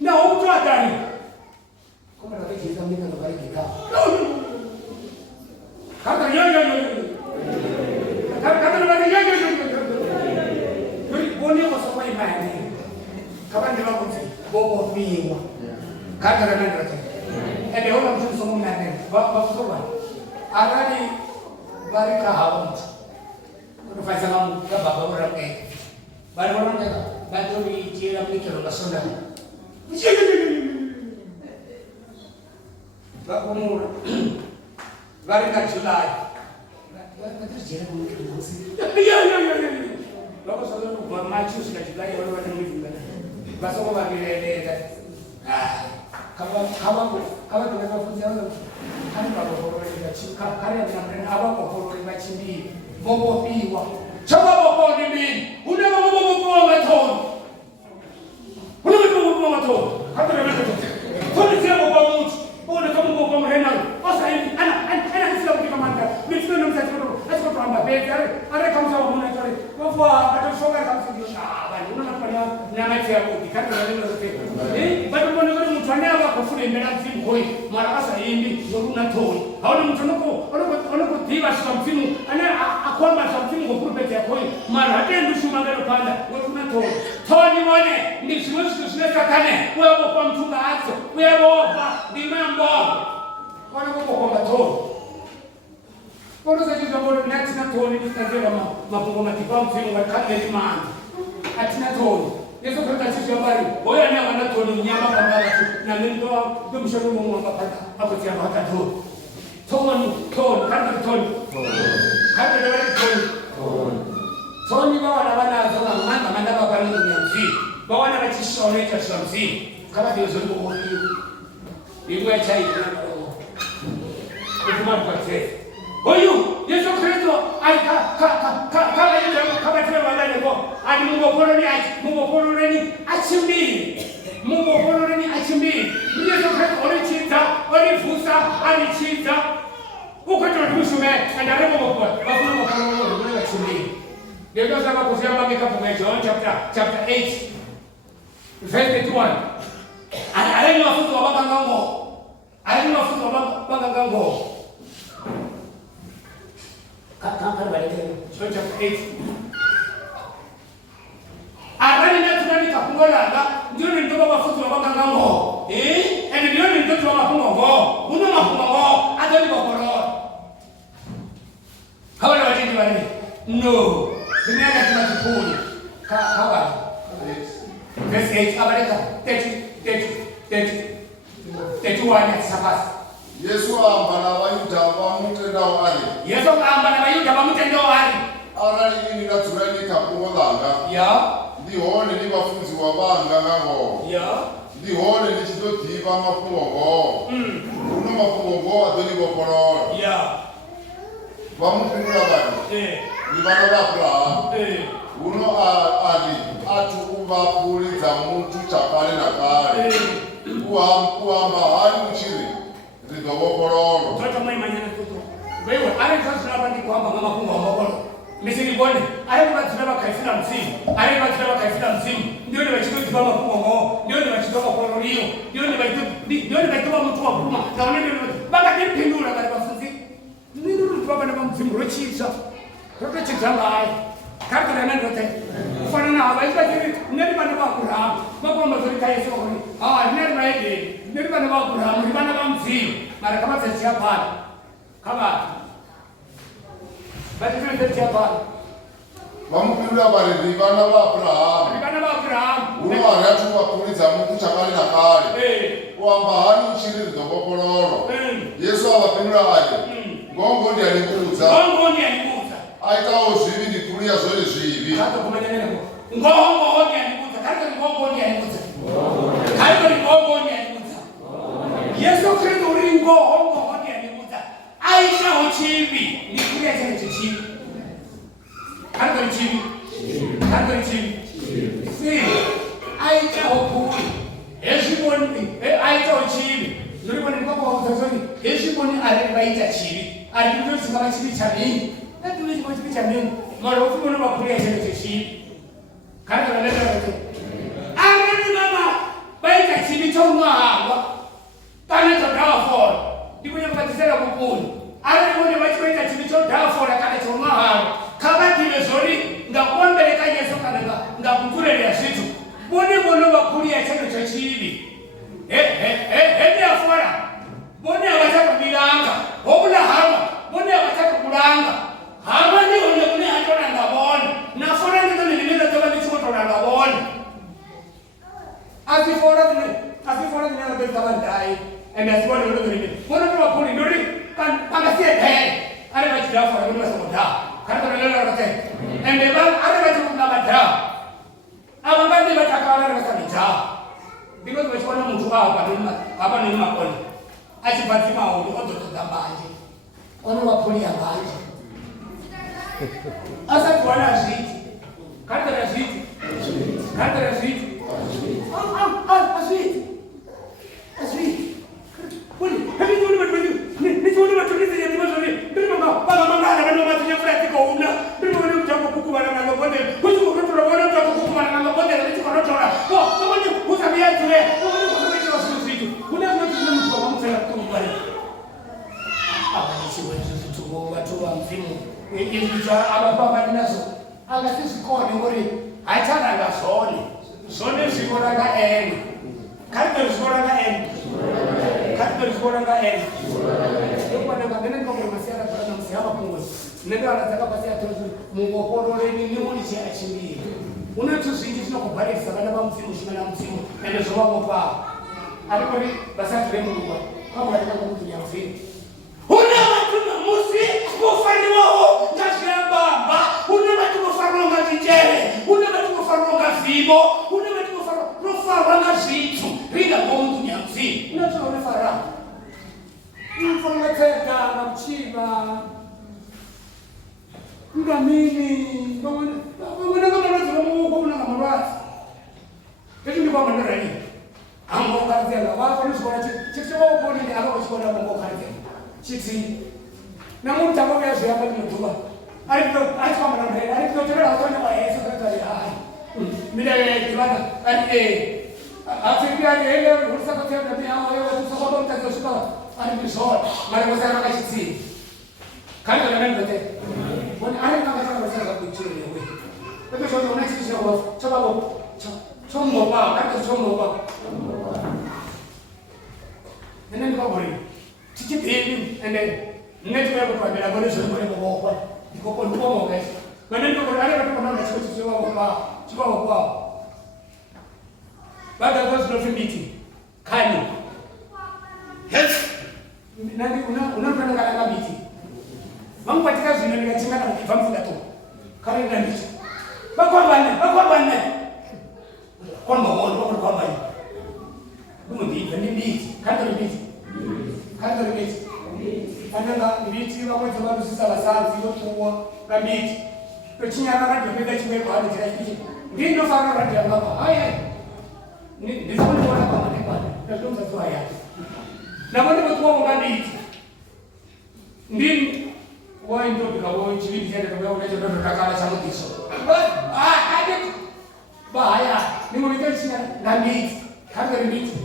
naho kutoatari komaravejeisamikanovaregeka onekosokwaima heneho kavandivakuti vovomiwa kakaranandirate ende ona mutumusomumane vakusorwani arali varika havo mtu unofanisa kababa urake vari vanongeka vatoriitira munikero vasonda vakumura varika julai vatojera munikero vakosaaubva machusika julai vanovanemuvimba vasoko vavireleka kavatonavafunza kariavakorori vachimbiri vovopiwa chavavoponi mini unevavovovopiwa matoni unevovovopiwa matoni tonizevokwa muti unekamuvokwa murenaro osaii anakisira kutika manda mitinonomusatiro asikotohamba bezi arekamusawamunatore vofa atoshoka kamusidioshavani unamatwania nyamaitiyakuti karivaveote vatomboneori mutu ane avakofurembera mzimu koyi mara asa imbi ngoruna thoni haona mtu onoko diva something ana akwamba something ngopulpet yakho mara hatendi shuma ngalo panda ngoruna thoni mone ndishimwe sinekakane uyabo kwa mthunga atso uyabo ndimambo wana kokoma thoni kono sechizwa mbona natina thoni nditazela mapungo matipa mfimo wakakeli mani atina thoni yeso kwenda chizwa bari oya ni wana thoni nyama pambala tu na nendo kumshoro mungu ngapata hapo tia hata thoni Tony bawana zona manda manda baba ni mzi bawana bachishone cha shamsi kama ndio zuri kwa hiyo iwe chai kwa kwate huyu Yesu Kristo kama ndio kama tena wale kwa ani Mungu poloni achimbi Yesu Kristo olichita olifusa alichita ukotoa tushume andaremo kwa bafuna kwa achimbi. Ndio sasa kusema kikapu cha John chapter 8 verse 21. Aleni mafuta wa baba ngango. Kaka balete John chapter 8. Aleni na tunani kapungola ndio ndio mafuta wa baba ngango. Ndio ndio wa mapungo. Una mapungo adali bokoro. Hawa wajini wale. No. Tunaenda tunachukua hawa verse 8 abaleka 31 sabasi Yesu ambana bayuda bamutendao ali Yesu ambana bayuda bamutendao ali arali ni naturally kapungolanga ya ndihone ni bafunzi wabanga ngabo ya ndihone ni chidotiba mafungo uno mafungo adoni bokoro ya bamutendao bali ni bana bakla uno ali atukuva puliza muntu chakale na kale kuamba hali mchiri ridobokororo toto mai manyana toto wewe ale sasa hapa ni kwamba mama kunga mbokoro misiri bone ale kwa tunaba kaifila msimu ndio ni wachito tibama kungo ndio ni wachito kwa kororio ndio ni wachito mtu wa kuma na wale baka kimpindula bali bafuzi ndio tubaba na msimu rochiza Rote chizangai kartana ndote ufana na abaika jiri neri bana bakura makomba zuri kai sokoni neri maede neri bana bakura neri bana bamzi mara kama sisi hapa kama basi sisi hapa bamupindula bali bana bakura uno aratu bakuliza muntu chakale na kale kwamba hali mchiri ridobokororo Yesu abapindula aje ngongo ndi alikuza aitao zvivi ndikulia zole zvivi hata kumanyanena ngongo ndi alikuza kati ngongo ndi alikuza kati ngongo ndi alikuza Yesu Kristo uri ngongo ndi alikuza aitao chivi ndikulia chene chivi kati chivi si aitao kuri eshiboni aitao chivi nuriboni ngoko utazoni eshiboni alibaita chivi alikuza kama chivi cha nini Tuwezi kujipicha mimi. Mara ufumo na makulia chene cheshi. Kana na leta wote. Angani mama, baita chibi chonga hawa. Kana to dawa Ndikuja kukatisela kukuni. Ana ni baita chibi chonga dawa kana chonga hawa. Kama kile zori ngakuambele kaje soka ngakukule ya situ. Bone makulia chene cheshi. Ende afora. Bone abataka bilanga. Obula hawa. Bone abataka kulanga. Hapa ndio ndio hatona ngabona na fora ndio nilimeza toka nichukua tona ngabona asifora ndio ndio kama ndai asifora ndio ndio mbona kwa poni ndio kama sie tayari ale bachida fora ndio masoda kana ndio ndio rote ende bal ale bachida mabada abangani batakala na sabita ndiko tumechukua mtu hapa ni makoni asipatima au ndio tutambanje ona waponi abanje Asa kuona ziti. Kata ziti. Aziti. Buni, hebu nione matu. Nione matu hizi ya timazoni. Ndio baba mangana ndio matu ya frati kwa una. Ndio wale mtako kukubana na ngabonde. Huyu mtu anaona mtako kukubana na ngabonde na kitu kanachoona. Kwa nini utabia tule? Kwa nini utabia tule? Kuna mtu mtu wa mtu wa mzimu izwa ababa nazo akasizikone ngori athanda ngasone sone zikora ka ene kanto zikora ka ene ukwana ngene ngombe masiara kana msiaba kungozi nenda anataka basi atozu mungoporo leni ni muri chi achimbi unathu zvinji zvinokubharisa kana pamzimu zvimana mzimu ende zvovamopa arikori basati remungwa kwamwari kangomutunya mzimu una vatu namusi kufaniwawo ngazvirambamba una vatu kufarwa ngazvijere una vatu kufarwa ngazvivo una vatu kufarwa ngazvitsu ringa ngomutunya mzimu unatsoonefara Informateka na mchiva ngamini ngomona kama ndio mungu kuna mamarasi hicho ni kwa mandara hii ambo kazi ya wao ni sura chichi wao poni ni hapo sura mambo kazi chichi na mtu ambaye yeye hapa ni mtuba alipo kama na mbele alipo tena hapo kwa Yesu kaza hai mimi kibana afikia ile ruhusa kwa nabii hao wao sababu mtazoshuka alimishoa mara moja na kachiti kando na nani wote bwana ale kama kama sasa kuchini wewe pepe shoto unachishi kwa sababu chombo ba kaka chombo ba nene kwa bori chichi baby ende neto yako kwa bila bori shoto kwa kwa iko kwa ndomo guys nene kwa ale kwa kuna chichi kwa baada ya kuzo meeting kani yes nani unapenda ngala miti mambo katika zina nikachanga na kifamfu gato kare ndani bakwa bane kwamba wao kwa bani ndio ni miti kando ni miti ananga miti wako sababu sisi basazi wote kwa miti pechinya kana tupenda chimwe kwa hadi kila kitu ndio fara radi ngapa haya ni ndio wala kwa ndio ndio mzazi haya na wale watu wao ngani ndini wao ndio bikawo chini tena kama unaje ndio kakala cha mtiso hadi baya ni mwenye sina na miti kama ni miti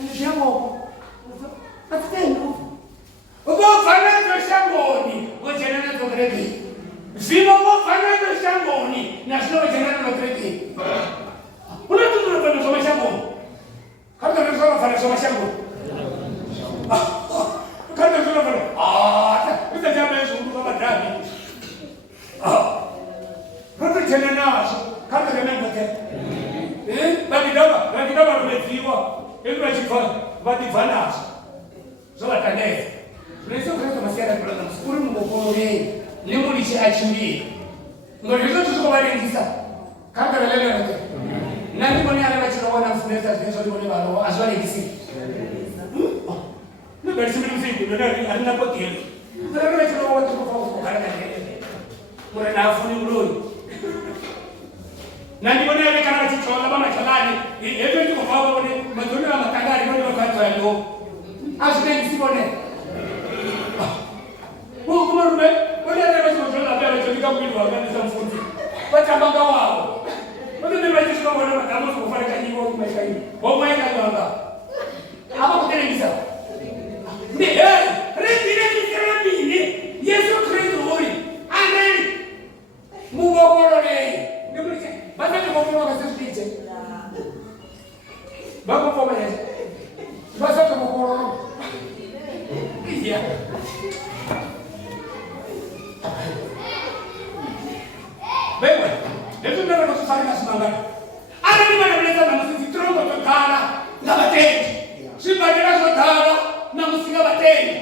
ni jambo atendo fana ndo shamboni wajana na togredi vimo fana ndo shamboni na sio wajana na togredi unataka kwenda soma shamboni kama ndio fana soma shamboni kama ndio fana ndio jamaa zungu kama dabi hapo tena nazo kama ndio mmoja badi daba umefiwa hebu achifanya badi vanas zola kaneza tunaweza kuleta masiara kwa mskuru mbokore ni mulichi achimbi ndio hizo tuzobalengisa kama lele yote nani mwenye anachukua wana mfuneza hizo ndio wale azwali kisi ndio bali sisi msiku ndio anapotia ndio anachukua watu kwa kana mwana na afuni mloi nani mwenye anakana chichola bama chalani yetu ndio kwa sababu ni mazuri ya makagari ndio wakati wa leo asije kisibone kama rume wale ndio wanajua labda wanachukua mwili wa kanisa mfundi watambanga wao wale ndio wanachukua wale matamu kufanya kazi kwa maisha hii wao mwenyewe wanaanga hapo kuteleza ndio redirect Yesu Kristo hori amen Mungu akorole ndio basi ndio kwa sababu sisi bako kwa maana basi ndio kwa yeah. Wewe, ndio ndio tunasafiri na simangani. Ana ni wanaleta na msisi trongo tokana na bateni. Sibadila zotara na musiga bateni.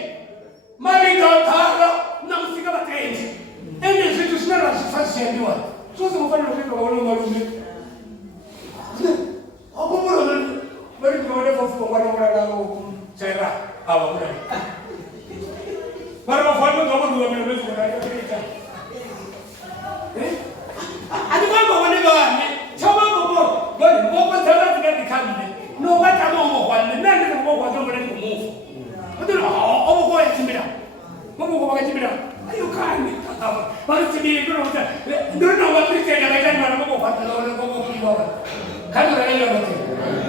Mali tokana na musiga bateni. Ende vitu sina na sifasi ya ndiwa. Sasa mfano vitu kwa wale malume. Hapo mbona bali kwa wale kwa wale wao sera hawa kuna. Mara mfano kama ndio wameweza kueleza. Ani kwamba wale bwana chama bobo bwana bobo tena tukakamile no bata momo kwa nani ndio bobo kwa jambo lako mufu ndio obo kwa timbira bobo kwa timbira ayo kani bali timbira ndio na wapite na baita na bobo kwa talo bobo kwa kana na leo wote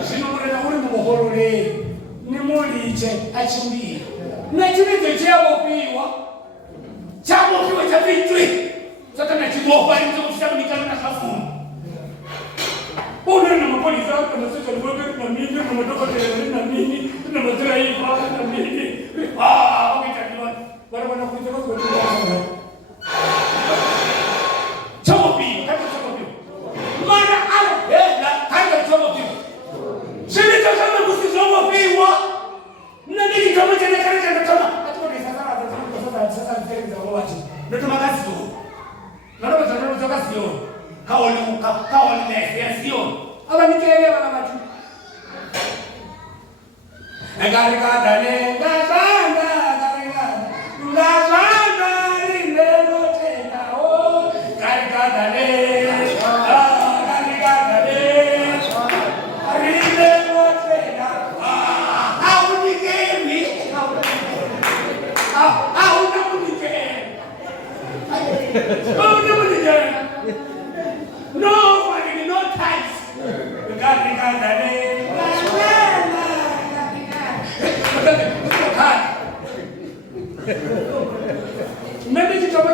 sino mwana na ule bobo le ni moli che achimbi Na chini chabo piwa. Chabo piwa cha vitwi. Sasa na chimo kwa nini mtaka nikana na kafu. Ona na mapoli zao kama sasa ndio na mimi na mtoto na mimi na mtoto hii na mimi. Wakitakiwa bwana kuita kwa sababu. Chabo piwa, kama chabo piwa. Mara ala kaida chabo piwa. Sisi tunasema msizoma piwa. Nani kama tena kama hatuko sasa mbele za watu. Ndio tumakazi tu. Ndio tunataka sio. Kaoli na sio. Aba nikeelewa na watu. Ngarika dale ngazanga lilelo tena o ngarika dale nobody, no ties. Maybe you don't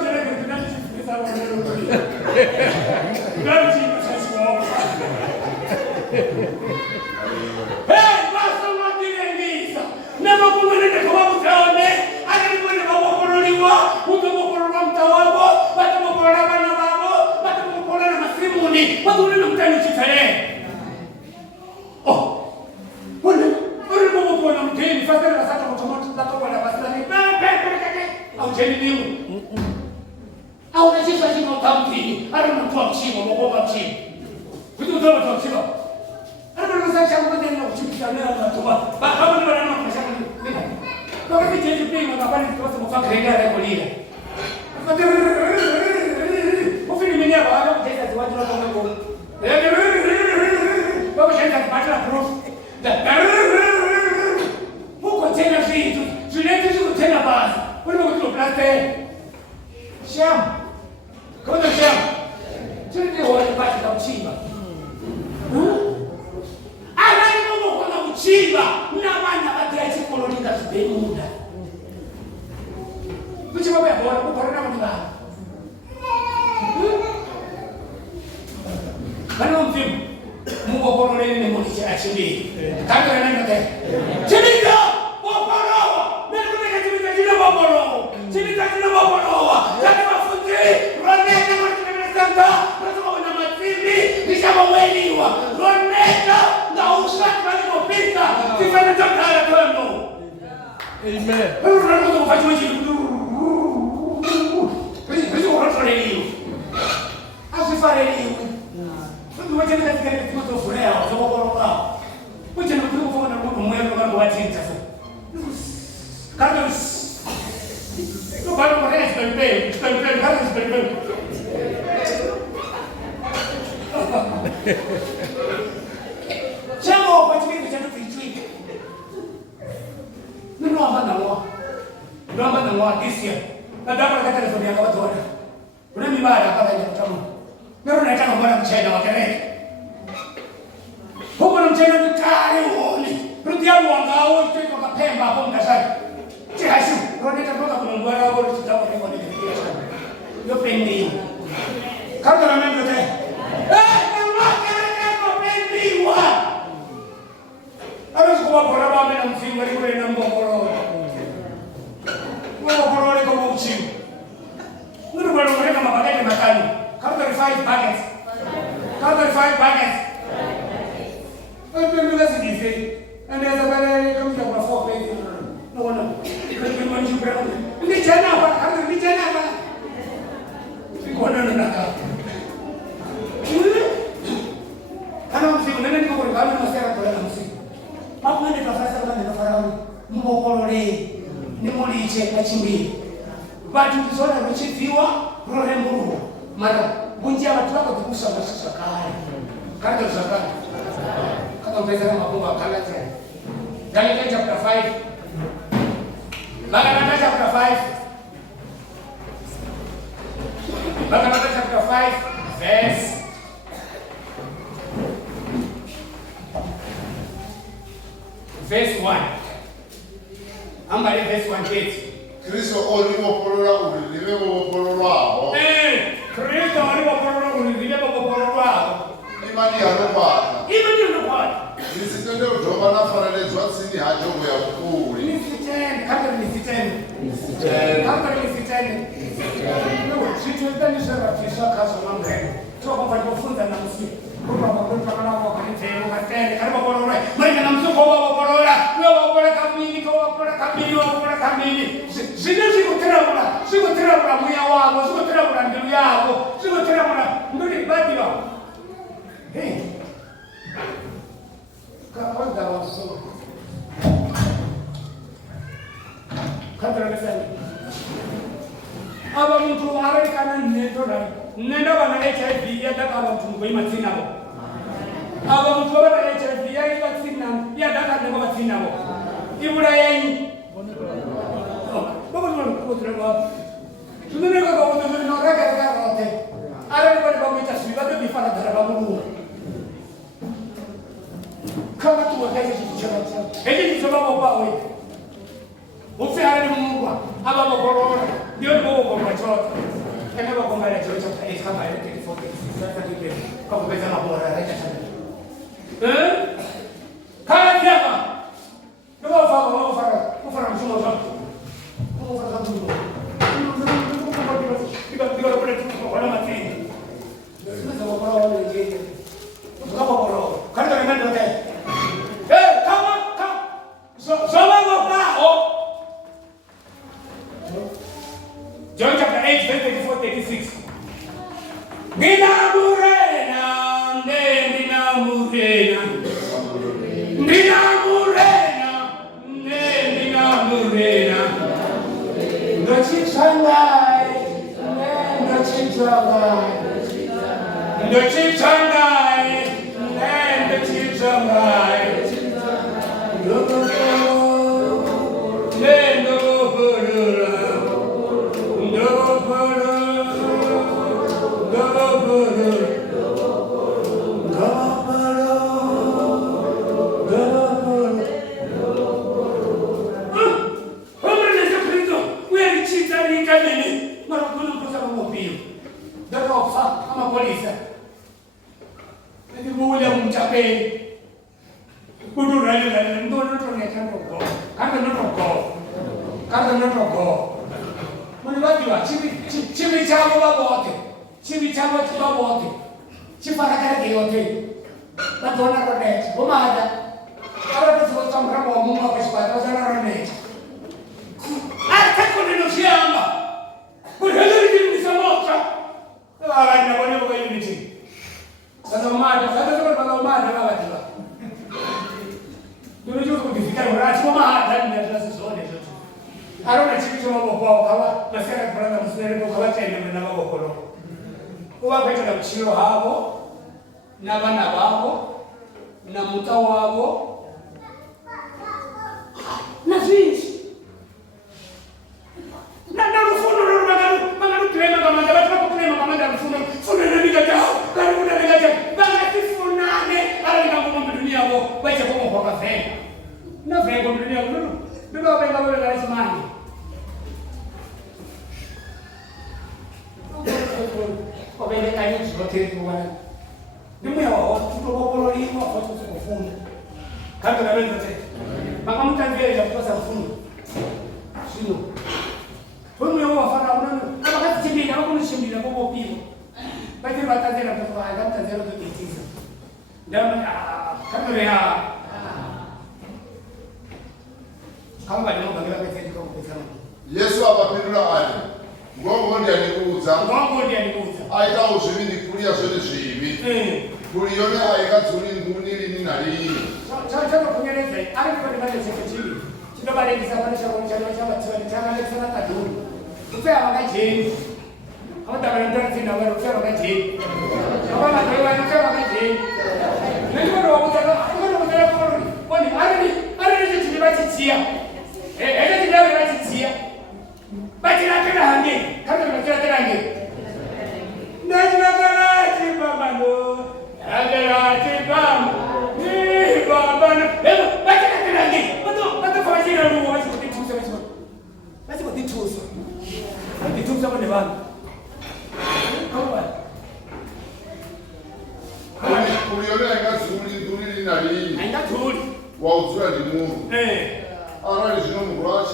verse 1. Amba verse 1. Kristo olivopolola ulive bopololwabo. Kristo olivopolola ulive bopololwabo. Imani yanopata. Imani yanopata. Nisitende ujoba nafanelezwa tsini hacho kuya kule. Nisitende, kama nisitende. Kama nisitende. No, sitweza rafisha kaso mamreno. Tuko kwa kufunza na msiku. Kwa kwa kwa kanitemo katende karibu bolola. Mwenye na msuko wa bolola. Wewe bolola kamini kwa bolola kamini wa bolola kamini. Sikuterabula muya wabo, sikuterabula ndilu yabo, sikuterabula nduli badi wabo. Hey. Kwanza waso. Kadra mesani. Aba mtu arekana nendora. Nenda bana HIV ya daka aba mtu ngoi matina bo. Aba mtu bana HIV ya vaccine ya daka nego vaccine bo. Ibura yenyi. Baba no kutreba. Tunene ko ko no rega rote. Ara ko ba mita siba do bifana dara babu. Kama tu wakaje kichana. Eje kichana baba wewe. Ufi hali Mungu. Aba bokoro. Ndio ngo ko macho. Kama bako mbele chocho kama ile telefoni. Sasa kile kwa kupeza mabora raja sana. Kama nyama. Ndio fara mshumo zote. John chapter 8, verse 34-36. Yesu abapindura ati ngogo ndianikuudza aita uzviviri kulia zvene zvivi kuri yone aikadzuri nguni rini narini chanokunyeredzai ari kufanira chekechiri chinobalekisa pane chavanechavatsivanechanaletana kadhuri ufe havakajeni avadavanatoratsinavaro ufe havakajeni avamadoivanufe havakajeni nendikonovakudzaakuoni ari nechechini vachidziya echechidave vachidziya vachiratira hange kana vachiratira hange ndachirakarati babano agarati bam ni babano vachiratira hange vatofavachira ruwa vachikuti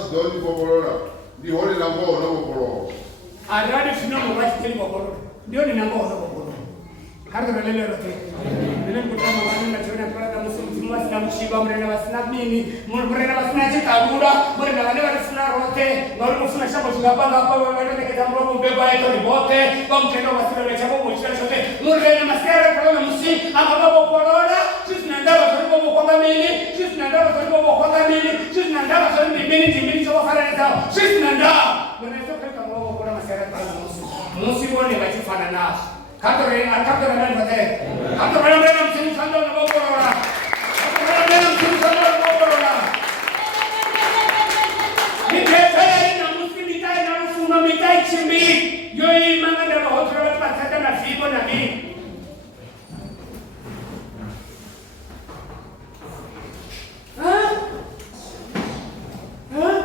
chidoni bokolola. Ndi holi na ngono bokolola. Aradi sinono wachiteni bokolola. Ndio ninangoza bokolola. Karga lele rote. Nene kutama wanenda chona kwa na muslimu wasina mshiba mrena wasina mini, mrena wasina chikabura, mrena wasina rote, ngoro musina shamba chikapanga hapa wale kete mrobo mbeba yeto ribote, kwa mtendo wasina lecha kwa mshira chote. Mrena masera kwa na muslimu ama babo bokolola, sisi nandawa kwa kwa mini, sisi nandawa kwa kwa mini, sisi nandawa kwa mini kwa fara zao. Sisi nandawa. Mrena kwa mrobo kwa masera kwa na muslimu. Muslimu ni wachifana nasi. Katore nani bate? Katore nani msini sando na bokorola. Katore nani msini sando na bokorola. Nitete na musini mitai na rufuno mitai chimbi. Yoi manga na rohotra patata na figo na mi.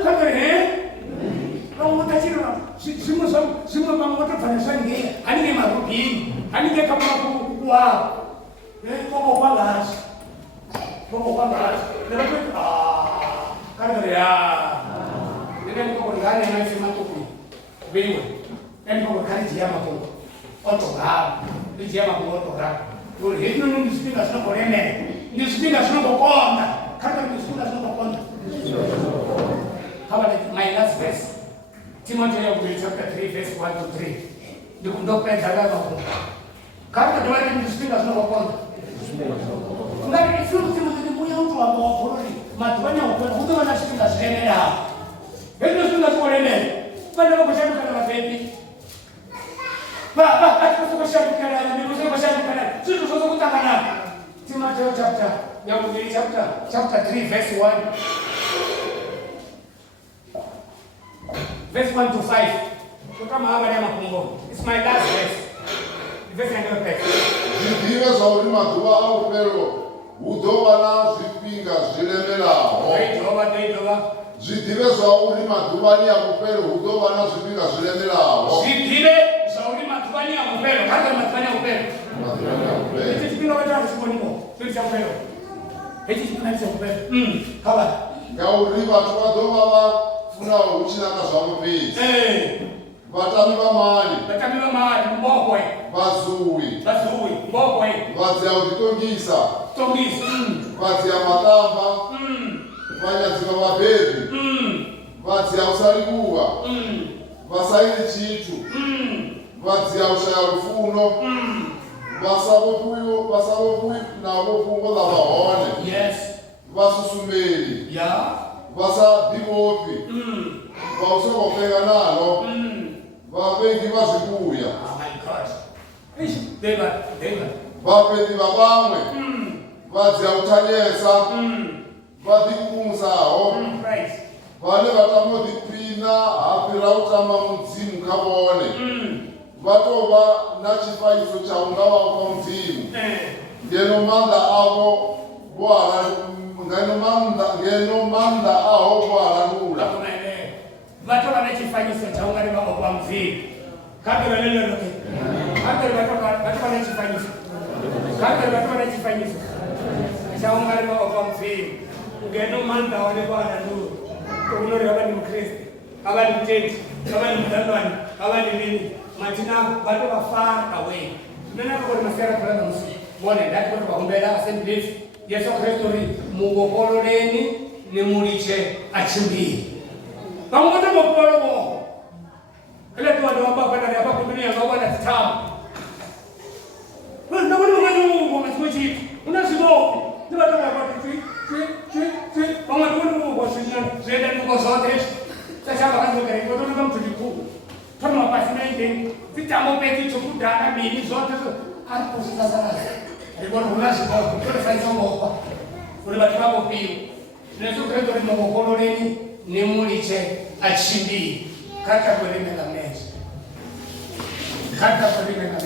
Katore kamu mutachiro na simu pamoja panashangia ani marubi ani kama kwa como palas de repente ya ndio kwa gani na sema tuku wewe ndio kwa kari ya mapo otora ndio ya mapo otora ndio hiyo ndio spinga sio korene ndio spinga sio kokonda kama ndio spinga sio kokonda kama my last verse Timothy chapter 3 verse 1 to 3. Ndio penda hapo. Kama ndio wale msipinga sana kwa kwanza. Ngani sio Timothy ni mmoja mtu wa bokoli. Matwanya ukwenda mtu anashika shene ya. Ndio sio ndio korene. Bado kwa sababu kana mapepi. Hata kwa sababu kana ndio kwa sababu kana. Sio sio kutakana. Timothy chapter 3 verse 1. Verse 1 to 5. Kama hapa ni mapungo. It's my last verse. Verse ndio pekee. Zidive za ulima dua au pero. Udoba na zipinga zilemelao. Zidive za ulima dua ni akupero. Udoba na zipinga zilemelao. Zidive za ulima dua ni akupero. Kata matanya upero. Hizi zipinga watu wasiponimo. Sio cha upero. Hizi zipinga cha upero. Kaba. Ya ulima dua doba funa uchina na zwangu pezi. Batami ba mali mbokwe. Bazui mbokwe. Bazi ya utitongisa. Bazi ya matamba. Bazi ya mabebi. Bazi ya usalikuwa. Basaili chitu. Bazi ya ushaya rufuno. Basabo kuyo na wofungo la baone. Yes. Basusumeli. Yeah. Basa divopi. Bausoko pega nalo. Babengi bazikuya. Oh my God. David. Bapeti babamwe. Bazi ya utanyesa. Badikumusao. Christ. Bale batamodi pina apira utama mzimu kabone. Batoba na chifaiso cha ungawa kwa mzimu. Ngeno manda abo bwala ngeno manda aho bwala nula. Batoba na chifaiso cha ungawa kwa mzimu. Kabla lele lote. Kabla batoba na chifaiso. Kabla batoba na chifaiso. Cha ungawa kwa mzimu. Ngeno manda wale bwala nula. Unori abani mkristo, abani mteti, abani mtandani, abani nini? Majina bado far away. Nana kwa masera kwa musi. Bone ndati kwa kumbela assemblies. Yesu Kristo ri mugopolo leni ni muliche achimbi. Pamoja mopolo mo. Ile tu ndio hapa kwenda hapa kumbenia ngao na titamu. Wewe ndio Mungu umesemaje? Unasimo. Ni watu wa Pamoja Mungu kwa sisi zenda tuko zote. Sasa baka ndio karibu ndio kama tuliku. Kama pasimende vitambo peti chokuda na mimi zote hapo sasa. Alikuwa unasema kwa sasa ngopa. Ule batabu pio. Yesu Kristo ni mgogoro nini? Ni muliche achimbi. Kata kwa nini na meza. Kata kwa nini na